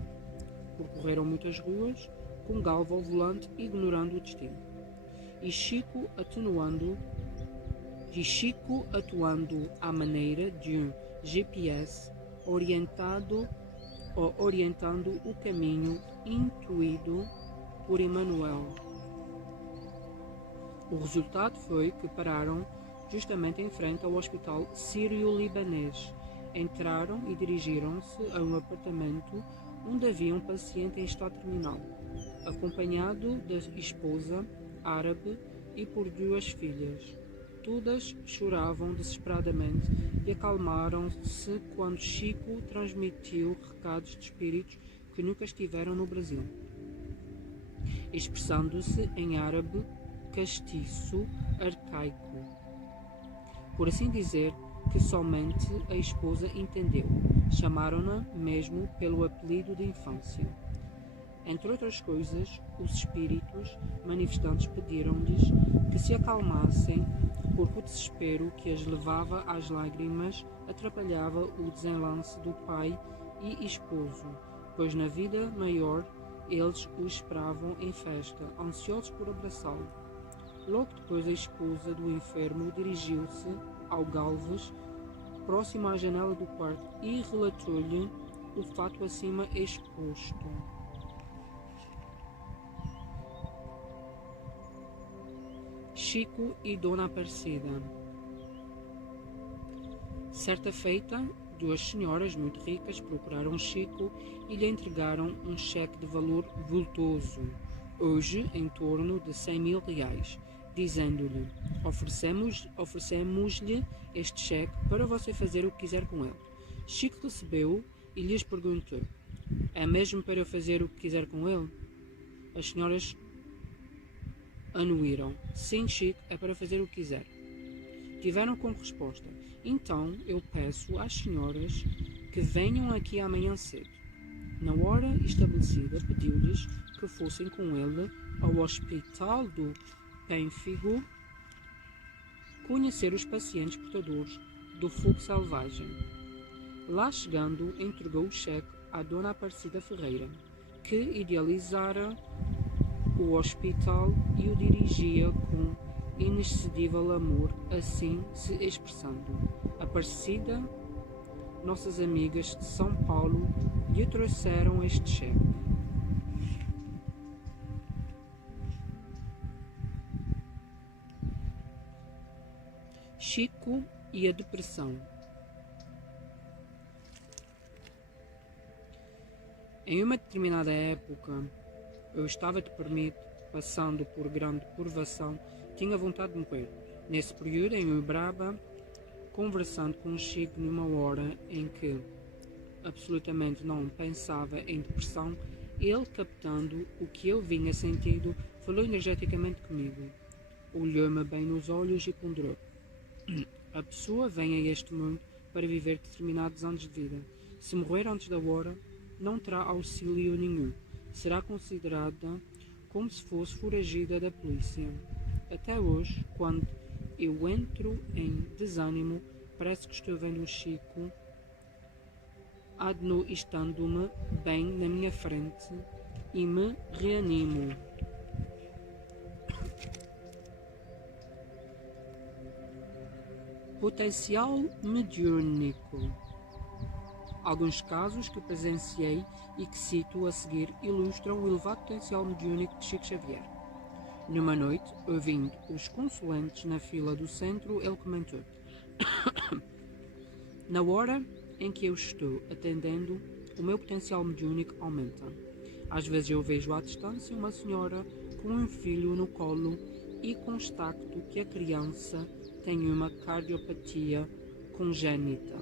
Percorreram muitas ruas, com Galvez ao volante, ignorando o destino. E Chico atuando à maneira de um GPS, orientando o caminho intuído por Emmanuel. O resultado foi que pararam justamente em frente ao hospital sírio-libanês. Entraram e dirigiram-se a um apartamento onde havia um paciente em estado terminal, acompanhado da esposa árabe e por 2 filhas. Todas choravam desesperadamente e acalmaram-se quando Chico transmitiu recados de espíritos que nunca estiveram no Brasil, expressando-se em árabe castiço arcaico, por assim dizer, que somente a esposa entendeu. Chamaram-na mesmo pelo apelido de infância. Entre outras coisas, os espíritos manifestantes pediram-lhes que se acalmassem, porque o desespero que as levava às lágrimas atrapalhava o desenlace do pai e esposo, pois na vida maior eles o esperavam em festa, ansiosos por abraçá-lo. Logo depois a esposa do enfermo dirigiu-se ao Galvez, próximo à janela do quarto, e relatou-lhe o fato acima exposto. Chico e Dona Aparecida. Certa feita, 2 senhoras muito ricas procuraram Chico e lhe entregaram um cheque de valor vultoso, hoje em torno de 100.000 reais, dizendo-lhe: oferecemos-lhe este cheque para você fazer o que quiser com ele. Chico recebeu e lhes perguntou: é mesmo para eu fazer o que quiser com ele? As senhoras anuíram: sim, Chico, é para fazer o que quiser. Tiveram como resposta: então eu peço às senhoras que venham aqui amanhã cedo. Na hora estabelecida, pediu-lhes que fossem com ele ao hospital do Pênfigo conhecer os pacientes portadores do fogo selvagem. Lá chegando, entregou o cheque à Dona Aparecida Ferreira, que idealizara o hospital e o dirigia com inexcedível amor, assim se expressando: Aparecida, nossas amigas de São Paulo lhe trouxeram este cheque. Chico e a depressão. Em uma determinada época, eu estava deprimido, passando por grande provação, tinha vontade de morrer. Nesse período, em Uberaba, conversando com Chico numa hora em que absolutamente não pensava em depressão, ele, captando o que eu vinha sentindo, falou energeticamente comigo. Olhou-me bem nos olhos e ponderou: a pessoa vem a este mundo para viver determinados anos de vida. Se morrer antes da hora, não terá auxílio nenhum. Será considerada como se fosse foragida da polícia. Até hoje, quando eu entro em desânimo, parece que estou vendo um Chico estando-me bem na minha frente e me reanimo. Potencial mediúnico. Alguns casos que presenciei e que cito a seguir ilustram o elevado potencial mediúnico de Chico Xavier. Numa noite, ouvindo os consulentes na fila do centro, ele comentou: Na hora em que eu estou atendendo, o meu potencial mediúnico aumenta. Às vezes eu vejo à distância uma senhora com um filho no colo e constato que a criança tem uma cardiopatia congénita,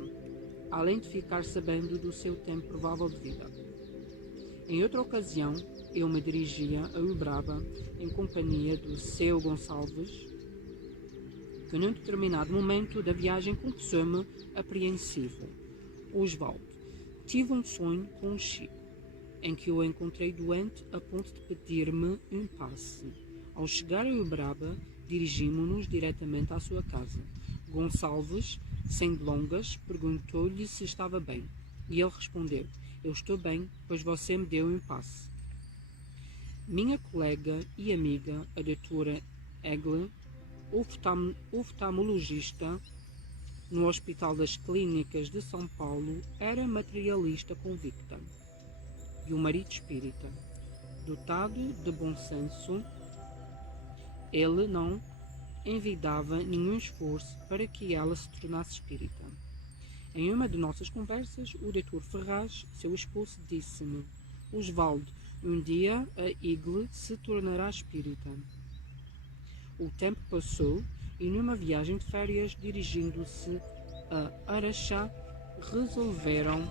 além de ficar sabendo do seu tempo provável de vida. Em outra ocasião, eu me dirigia a Uberaba em companhia do seu Gonçalves, que num determinado momento da viagem confessou-me apreensivo: Osvaldo, tive um sonho com o Chico, em que o encontrei doente a ponto de pedir-me um passe. Ao chegar a Uberaba, dirigimos-nos diretamente à sua casa. Gonçalves, sem delongas, perguntou-lhe se estava bem, e ele respondeu: eu estou bem, pois você me deu um passe. Minha colega e amiga, a doutora Egle, oftalmologista no Hospital das Clínicas de São Paulo, era materialista convicta, e o marido espírita. Dotado de bom senso, ele não envidava nenhum esforço para que ela se tornasse espírita. Em uma de nossas conversas, o Dr. Ferraz, seu esposo, disse-me: Osvaldo, um dia a Igle se tornará espírita. O tempo passou e numa viagem de férias, dirigindo-se a Araxá, resolveram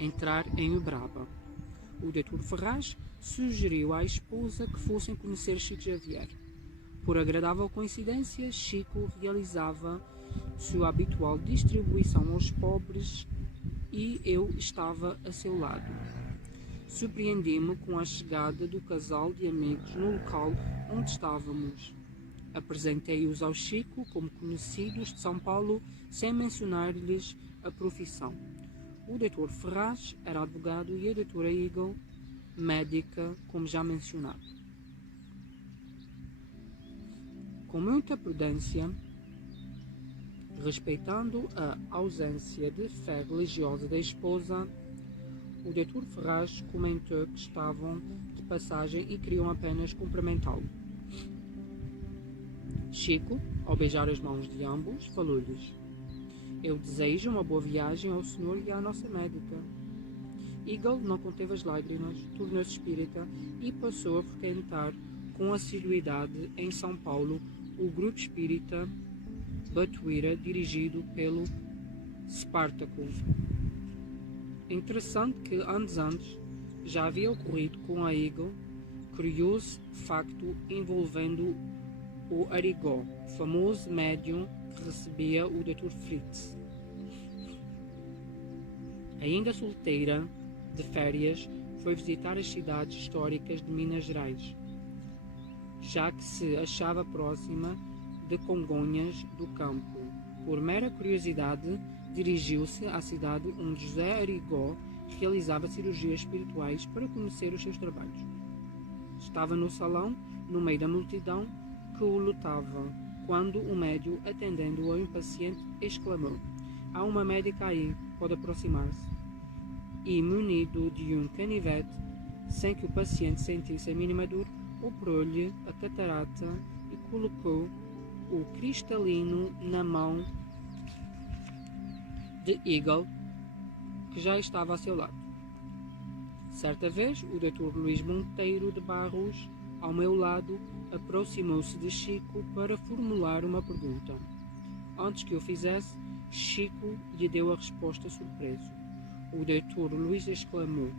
entrar em Uberaba. O Dr. Ferraz sugeriu à esposa que fossem conhecer Chico Xavier. Por agradável coincidência, Chico realizava sua habitual distribuição aos pobres e eu estava a seu lado. Surpreendi-me com a chegada do casal de amigos no local onde estávamos. Apresentei-os ao Chico como conhecidos de São Paulo, sem mencionar-lhes a profissão. O Dr. Ferraz era advogado e a Dra. Eagle, médica, como já mencionado. Com muita prudência, respeitando a ausência de fé religiosa da esposa, o Dr. Ferraz comentou que estavam de passagem e queriam apenas cumprimentá-lo. Chico, ao beijar as mãos de ambos, falou-lhes: eu desejo uma boa viagem ao senhor e à nossa médica. Eagle não conteve as lágrimas, tornou-se espírita e passou a frequentar com assiduidade em São Paulo o grupo espírita Batuíra, dirigido pelo Spartaco. Interessante que anos antes já havia ocorrido com a Eagle curioso facto envolvendo o Arigó, famoso médium que recebia o Dr. Fritz. Ainda solteira, de férias, foi visitar as cidades históricas de Minas Gerais, já que se achava próxima de Congonhas do Campo. Por mera curiosidade, dirigiu-se à cidade onde José Arigó realizava cirurgias espirituais para conhecer os seus trabalhos. Estava no salão, no meio da multidão que o lotava, quando o médium, atendendo a um paciente, exclamou: há uma médica aí, pode aproximar-se. E, munido de um canivete, sem que o paciente sentisse a mínima dor, operou-lhe a catarata e colocou o cristalino na mão de Eagle, que já estava a seu lado. Certa vez, o Dr. Luís Monteiro de Barros, ao meu lado, aproximou-se de Chico para formular uma pergunta. Antes que o fizesse, Chico lhe deu a resposta surpreso. O Dr. Luís exclamou: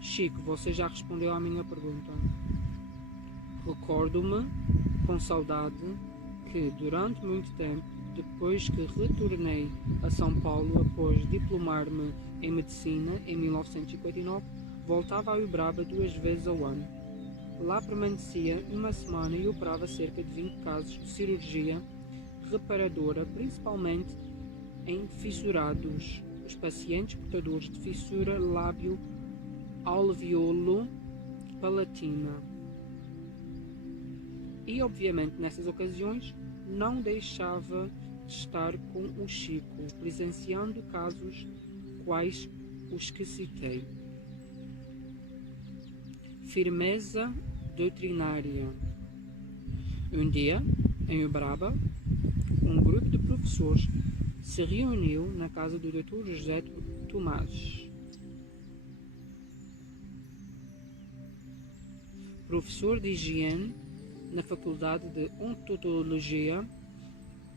Chico, você já respondeu à minha pergunta. Recordo-me com saudade que, durante muito tempo, depois que retornei a São Paulo após diplomar-me em Medicina em 1959, voltava a Uberaba 2 vezes ao ano. Lá permanecia uma semana e operava cerca de 20 casos de cirurgia reparadora, principalmente em fissurados, os pacientes portadores de fissura lábio-alveolo-palatina. E, obviamente, nessas ocasiões, não deixava de estar com o Chico, presenciando casos quais os que citei. Firmeza doutrinária. Um dia, em Uberaba, um grupo de professores se reuniu na casa do Dr. José Tomás, professor de higiene na Faculdade de Odontologia,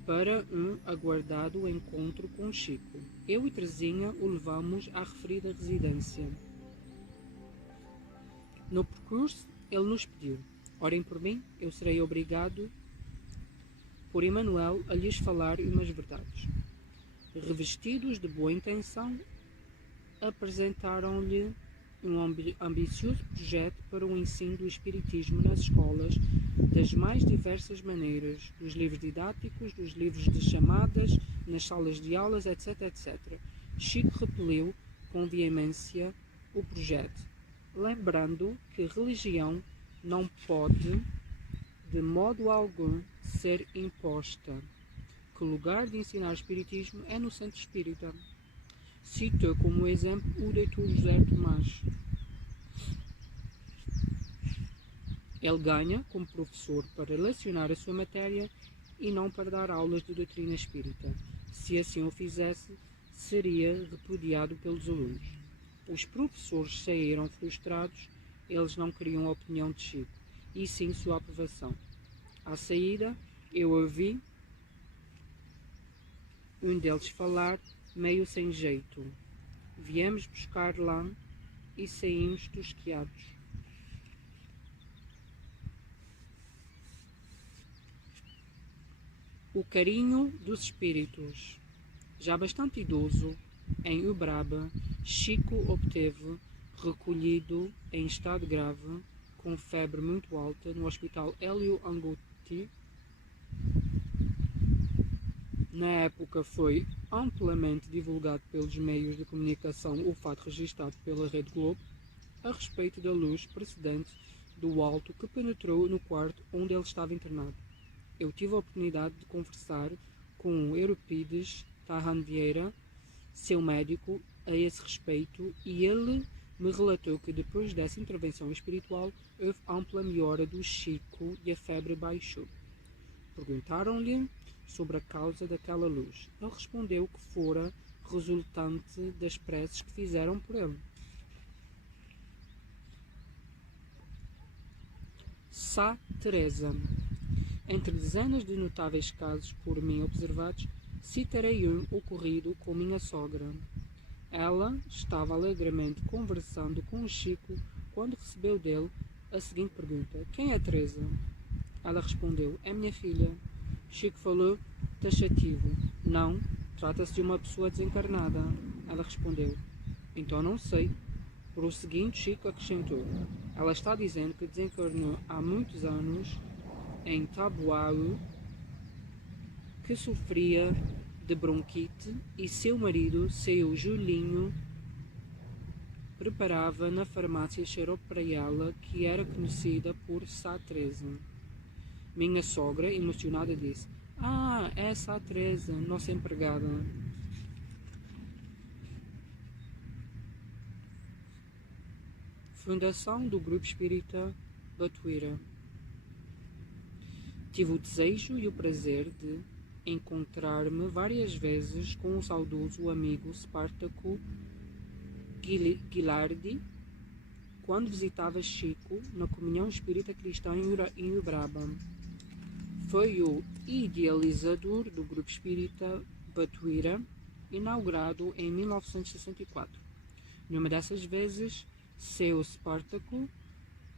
para um aguardado encontro com Chico. Eu e Terezinha o levamos à referida residência. No percurso, ele nos pediu: orem por mim, eu serei obrigado por Emanuel a lhes falar umas verdades. Revestidos de boa intenção, apresentaram-lhe um ambicioso projeto para o ensino do Espiritismo nas escolas, das mais diversas maneiras, dos livros didáticos, dos livros de chamadas, nas salas de aulas, etc, etc. Chico repeliu com veemência o projeto, lembrando que religião não pode, de modo algum, ser imposta, que o lugar de ensinar Espiritismo é no Centro Espírita. Citou como exemplo o Dr. José Tomás. Ele ganha como professor para lecionar a sua matéria e não para dar aulas de doutrina espírita. Se assim o fizesse, seria repudiado pelos alunos. Os professores saíram frustrados, eles não queriam a opinião de Chico, e sim sua aprovação. À saída, eu ouvi um deles falar, meio sem jeito: viemos buscar lã e saímos tosquiados. O carinho dos espíritos. Já bastante idoso, em Uberaba, Chico obteve, recolhido em estado grave, com febre muito alta, no Hospital Hélio Anguti. Na época foi amplamente divulgado pelos meios de comunicação o fato registrado pela Rede Globo a respeito da luz procedente do alto que penetrou no quarto onde ele estava internado. Eu tive a oportunidade de conversar com Euripides Tarran Vieira, seu médico, a esse respeito, e ele me relatou que depois dessa intervenção espiritual houve ampla melhora do Chico e a febre baixou. Perguntaram-lhe sobre a causa daquela luz. Ele respondeu que fora resultante das preces que fizeram por ele. Sá Teresa. Entre dezenas de notáveis casos por mim observados, citarei um ocorrido com minha sogra. Ela estava alegremente conversando com o Chico quando recebeu dele a seguinte pergunta: quem é Teresa? Ela respondeu: é minha filha. Chico falou taxativo: não, trata-se de uma pessoa desencarnada. Ela respondeu: então não sei. Por o seguinte, Chico acrescentou: ela está dizendo que desencarnou há muitos anos em Taboao, que sofria de bronquite, e seu marido, seu Julinho, preparava na farmácia xarope para ela, que era conhecida por Sá Teresa. Minha sogra, emocionada, disse: ah, é Sá Teresa, nossa empregada. Fundação do Grupo Espírita Batuíra. Tive o desejo e o prazer de encontrar-me várias vezes com o saudoso amigo Spartaco Ghilardi, quando visitava Chico na Comunhão Espírita Cristã em Uberaba. Foi o idealizador do Grupo Espírita Batuíra, inaugurado em 1964. Numa dessas vezes, seu Spartaco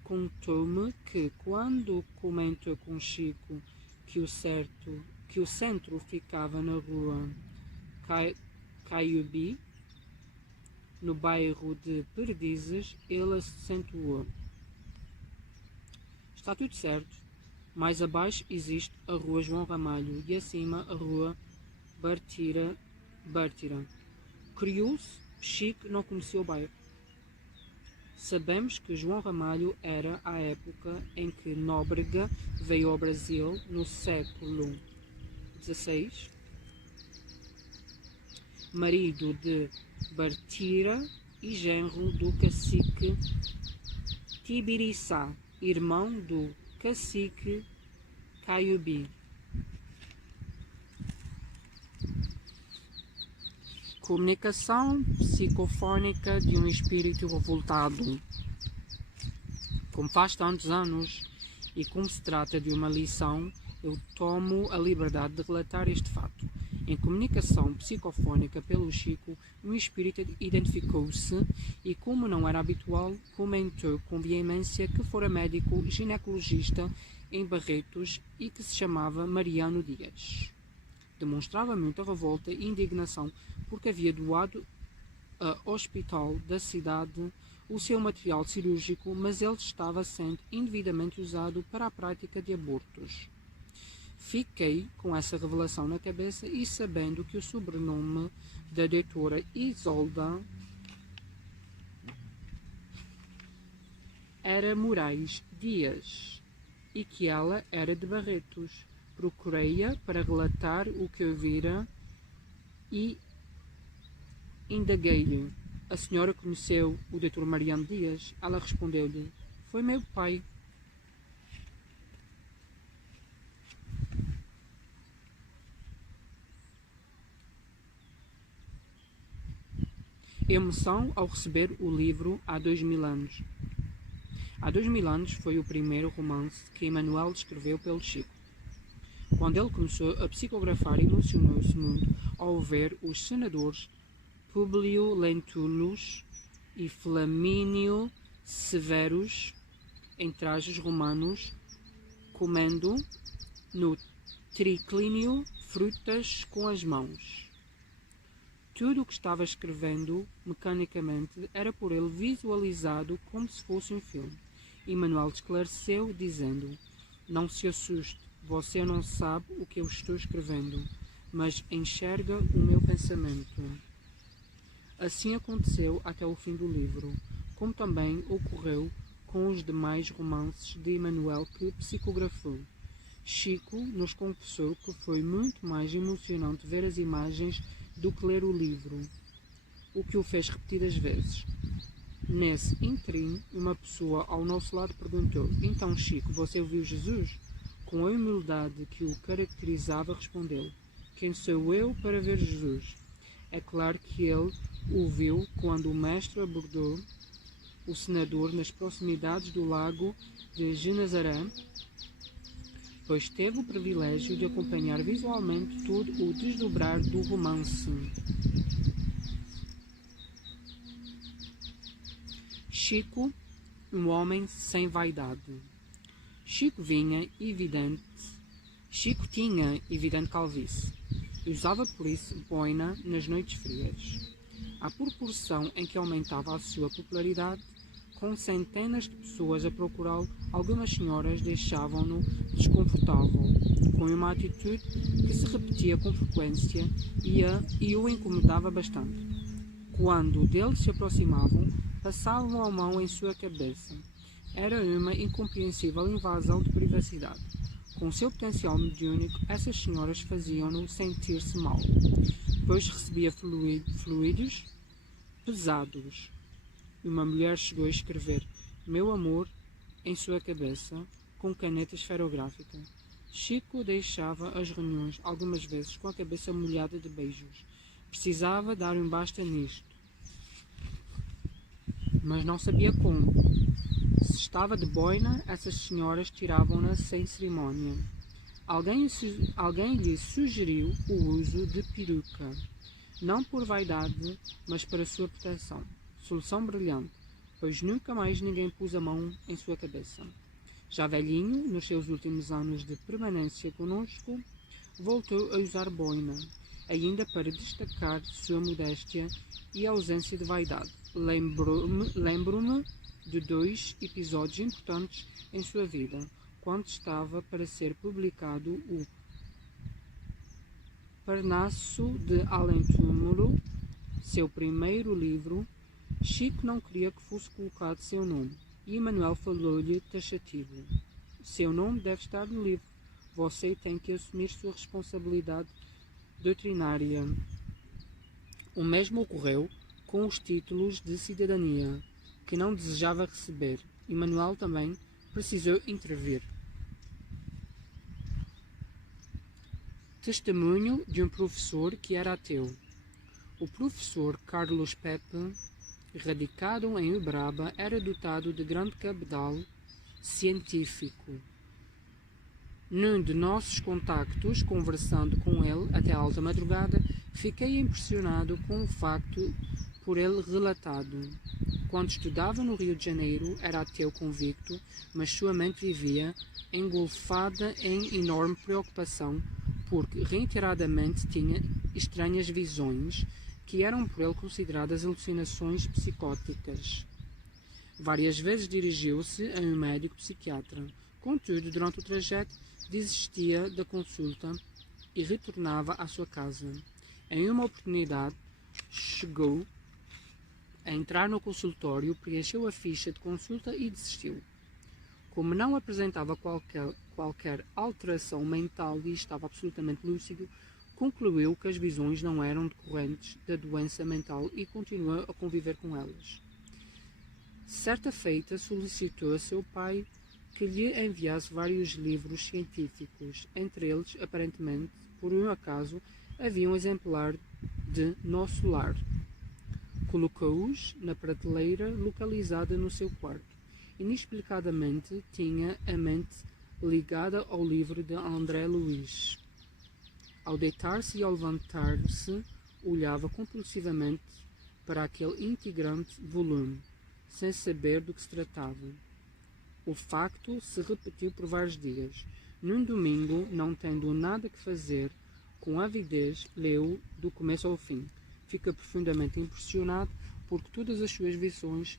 contou-me que, quando comentou com Chico que o centro ficava na rua Caiubi, no bairro de Perdizes, ele acentuou: está tudo certo, mais abaixo existe a rua João Ramalho e acima a rua Bártira. Curioso, Chico não conhecia o bairro. Sabemos que João Ramalho era a época em que Nóbrega veio ao Brasil, no século XVI, marido de Bártira e genro do cacique Tibiriçá, irmão do cacique Caiubi. Comunicação psicofónica de um espírito revoltado. Como faz tantos anos e como se trata de uma lição, eu tomo a liberdade de relatar este fato. Em comunicação psicofónica pelo Chico, um espírito identificou-se e, como não era habitual, comentou com veemência que fora médico ginecologista em Barretos e que se chamava Mariano Dias. Demonstrava muita revolta e indignação porque havia doado ao hospital da cidade o seu material cirúrgico, mas ele estava sendo indevidamente usado para a prática de abortos. Fiquei com essa revelação na cabeça e sabendo que o sobrenome da doutora Isolda era Moraes Dias e que ela era de Barretos. Procurei-a para relatar o que eu vira e indaguei-lhe: a senhora conheceu o Dr. Mariano Dias? Ela respondeu-lhe: foi meu pai. Emoção ao receber o livro há 2000 anos. Há 2000 anos foi o primeiro romance que Emmanuel escreveu pelo Chico. Quando ele começou a psicografar, emocionou-se muito ao ver os senadores Públio Lentulus e Flamínio Severus em trajes romanos comendo no triclínio frutas com as mãos. Tudo o que estava escrevendo mecanicamente era por ele visualizado como se fosse um filme. Emmanuel esclareceu, dizendo: não se assuste, você não sabe o que eu estou escrevendo, mas enxerga o meu pensamento. Assim aconteceu até o fim do livro, como também ocorreu com os demais romances de Emmanuel que psicografou. Chico nos confessou que foi muito mais emocionante ver as imagens do que ler o livro, o que o fez repetidas vezes. Nesse ínterim, uma pessoa ao nosso lado perguntou: então, Chico, você ouviu Jesus? Com a humildade que o caracterizava, respondeu: quem sou eu para ver Jesus? É claro que ele o viu quando o mestre abordou o senador nas proximidades do lago de Genezaré, pois teve o privilégio de acompanhar visualmente todo o desdobrar do romance. Chico, um homem sem vaidade. Chico tinha evidente calvície e usava por isso boina nas noites frias. À proporção em que aumentava a sua popularidade, com centenas de pessoas a procurá-lo, algumas senhoras deixavam-no desconfortável, com uma atitude que se repetia com frequência e o incomodava bastante. Quando dele se aproximavam, passavam a mão em sua cabeça. Era uma incompreensível invasão de privacidade. Com seu potencial mediúnico, essas senhoras faziam-no sentir-se mal, pois recebia fluidos pesados. Uma mulher chegou a escrever "meu amor" em sua cabeça com caneta esferográfica. Chico deixava as reuniões algumas vezes com a cabeça molhada de beijos. Precisava dar um basta nisto, mas não sabia como. Se estava de boina, essas senhoras tiravam-na sem cerimónia. Alguém lhe sugeriu o uso de peruca, não por vaidade, mas para sua proteção. Solução brilhante, pois nunca mais ninguém pôs a mão em sua cabeça. Já velhinho, nos seus últimos anos de permanência conosco, voltou a usar boina, ainda para destacar sua modéstia e ausência de vaidade. Lembro-me de 2 episódios importantes em sua vida, quando estava para ser publicado o Parnasso de Além-Túmulo, seu primeiro livro. Chico não queria que fosse colocado seu nome, e Emmanuel falou-lhe taxativo: seu nome deve estar no livro, você tem que assumir sua responsabilidade doutrinária. O mesmo ocorreu com os títulos de cidadania, que não desejava receber. Emmanuel também precisou intervir. Testemunho de um professor que era ateu. O professor Carlos Pepe, radicado em Uberaba, era dotado de grande cabedal científico. Num de nossos contactos, conversando com ele até alta madrugada, fiquei impressionado com o facto por ele relatado. Quando estudava no Rio de Janeiro, era ateu convicto, mas sua mente vivia engolfada em enorme preocupação, porque reiteradamente tinha estranhas visões que eram por ele consideradas alucinações psicóticas. Várias vezes dirigiu-se a um médico psiquiatra. Contudo, durante o trajeto, desistia da consulta e retornava à sua casa. Em uma oportunidade, chegou a entrar no consultório, preencheu a ficha de consulta e desistiu. Como não apresentava qualquer alteração mental e estava absolutamente lúcido, concluiu que as visões não eram decorrentes da doença mental e continuou a conviver com elas. Certa feita, solicitou a seu pai que lhe enviasse vários livros científicos. Entre eles, aparentemente, por um acaso, havia um exemplar de Nosso Lar. Colocou-os na prateleira localizada no seu quarto. Inexplicadamente, tinha a mente ligada ao livro de André Luiz. Ao deitar-se e ao levantar-se, olhava compulsivamente para aquele integrante volume, sem saber do que se tratava. O facto se repetiu por vários dias. Num domingo, não tendo nada que fazer, com avidez, leu do começo ao fim. Fica profundamente impressionado porque todas as suas visões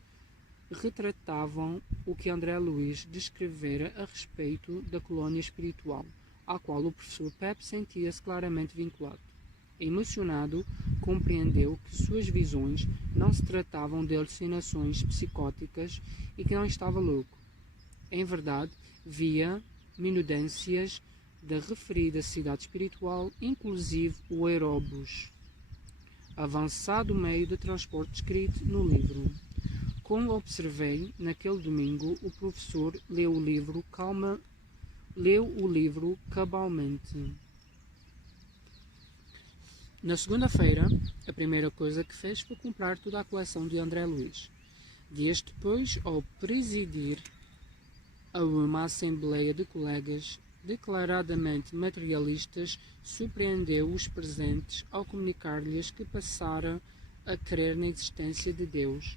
retratavam o que André Luiz descrevera a respeito da colônia espiritual, à qual o professor Pepe sentia-se claramente vinculado. Emocionado, compreendeu que suas visões não se tratavam de alucinações psicóticas e que não estava louco. Em verdade, via minudências da referida cidade espiritual, inclusive o aeróbus, avançado meio de transporte descrito no livro. Como observei, naquele domingo, o professor leu o livro cabalmente. Na segunda-feira, a primeira coisa que fez foi comprar toda a coleção de André Luiz. Dias depois, ao presidir a uma assembleia de colegas declaradamente materialistas, surpreendeu os presentes ao comunicar-lhes que passara a crer na existência de Deus,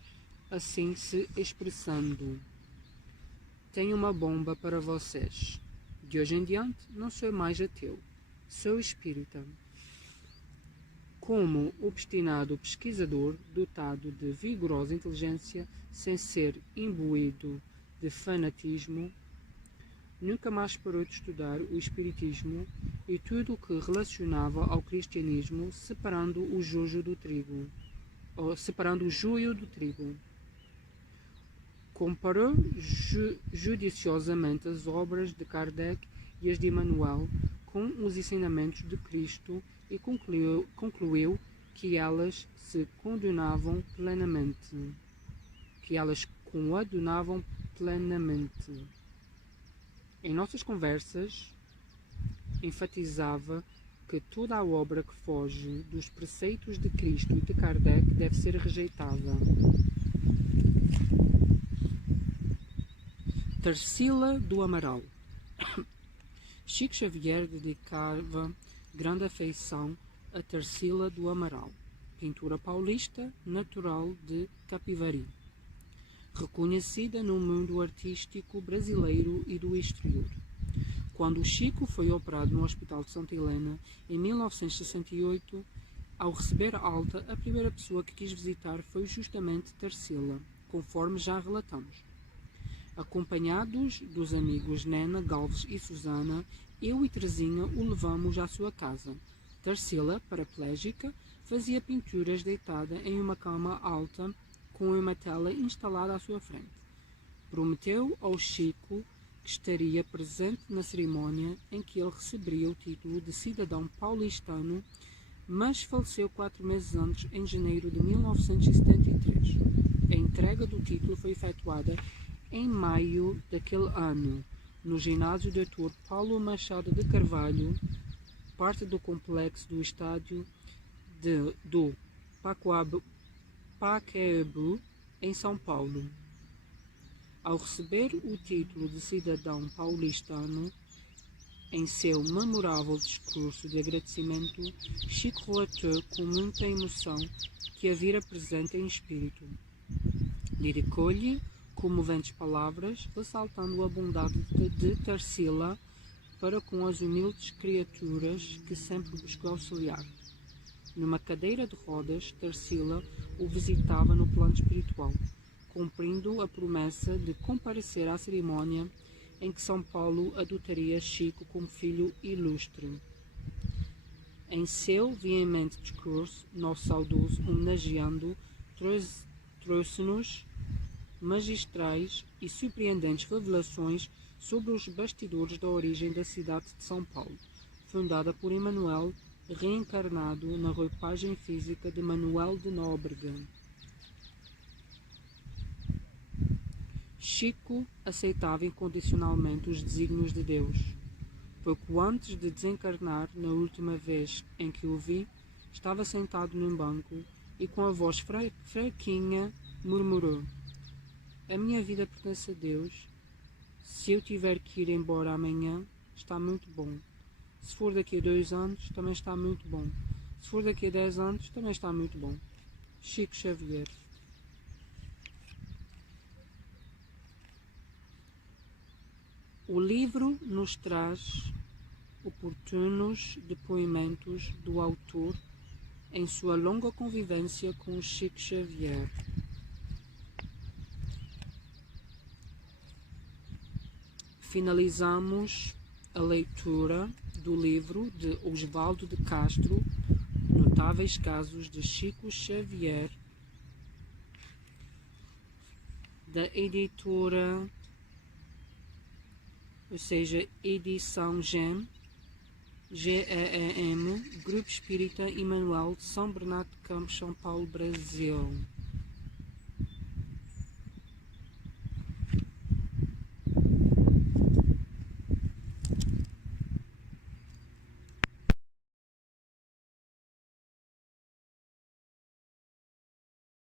assim se expressando: tenho uma bomba para vocês. De hoje em diante, não sou mais ateu, sou espírita. Como obstinado pesquisador, dotado de vigorosa inteligência, sem ser imbuído de fanatismo, nunca mais parou de estudar o espiritismo e tudo o que relacionava ao cristianismo, separando o joio do trigo. Comparou judiciosamente as obras de Kardec e as de Emmanuel com os ensinamentos de Cristo e concluiu que elas se coadunavam plenamente. Em nossas conversas, enfatizava que toda a obra que foge dos preceitos de Cristo e de Kardec deve ser rejeitada. Tarsila do Amaral. Chico Xavier dedicava grande afeição a Tarsila do Amaral, pintura paulista, natural de Capivari, reconhecida no mundo artístico brasileiro e do exterior. Quando Chico foi operado no Hospital de Santa Helena, em 1968, ao receber alta, a primeira pessoa que quis visitar foi justamente Tarsila, conforme já relatamos. Acompanhados dos amigos Nena, Galves e Susana, eu e Terezinha o levamos à sua casa. Tarsila, paraplégica, fazia pinturas deitada em uma cama alta com uma tela instalada à sua frente. Prometeu ao Chico que estaria presente na cerimônia em que ele receberia o título de cidadão paulistano, mas faleceu 4 meses antes, em janeiro de 1973. A entrega do título foi efetuada em maio daquele ano, no ginásio do Dr. Paulo Machado de Carvalho, parte do complexo do estádio do Pacaembu, em São Paulo. Ao receber o título de cidadão paulistano, em seu memorável discurso de agradecimento, Chico relatou com muita emoção que a vira presente em espírito. Dedicou-lhe comoventes palavras, ressaltando a bondade de Tarsila para com as humildes criaturas que sempre buscou auxiliar. Numa cadeira de rodas, Tarsila o visitava no plano espiritual, cumprindo a promessa de comparecer à cerimônia em que São Paulo adotaria Chico como filho ilustre. Em seu veemente discurso, nosso saudoso homenageando trouxe-nos magistrais e surpreendentes revelações sobre os bastidores da origem da cidade de São Paulo, fundada por Emanuel, reencarnado na roupagem física de Manuel de Nóbrega. Chico aceitava incondicionalmente os desígnios de Deus. Pouco antes de desencarnar, na última vez em que o vi, estava sentado num banco e com a voz fraquinha murmurou: "A minha vida pertence a Deus. Se eu tiver que ir embora amanhã, está muito bom. Se for daqui a 2 anos, também está muito bom. Se for daqui a 10 anos, também está muito bom." Chico Xavier. O livro nos traz oportunos depoimentos do autor em sua longa convivência com Chico Xavier. Finalizamos a leitura do livro de Osvaldo de Castro, Notáveis Casos de Chico Xavier, da editora, ou seja, Edição GEM, Grupo Espírita Emanuel de São Bernardo de Campos, São Paulo, Brasil.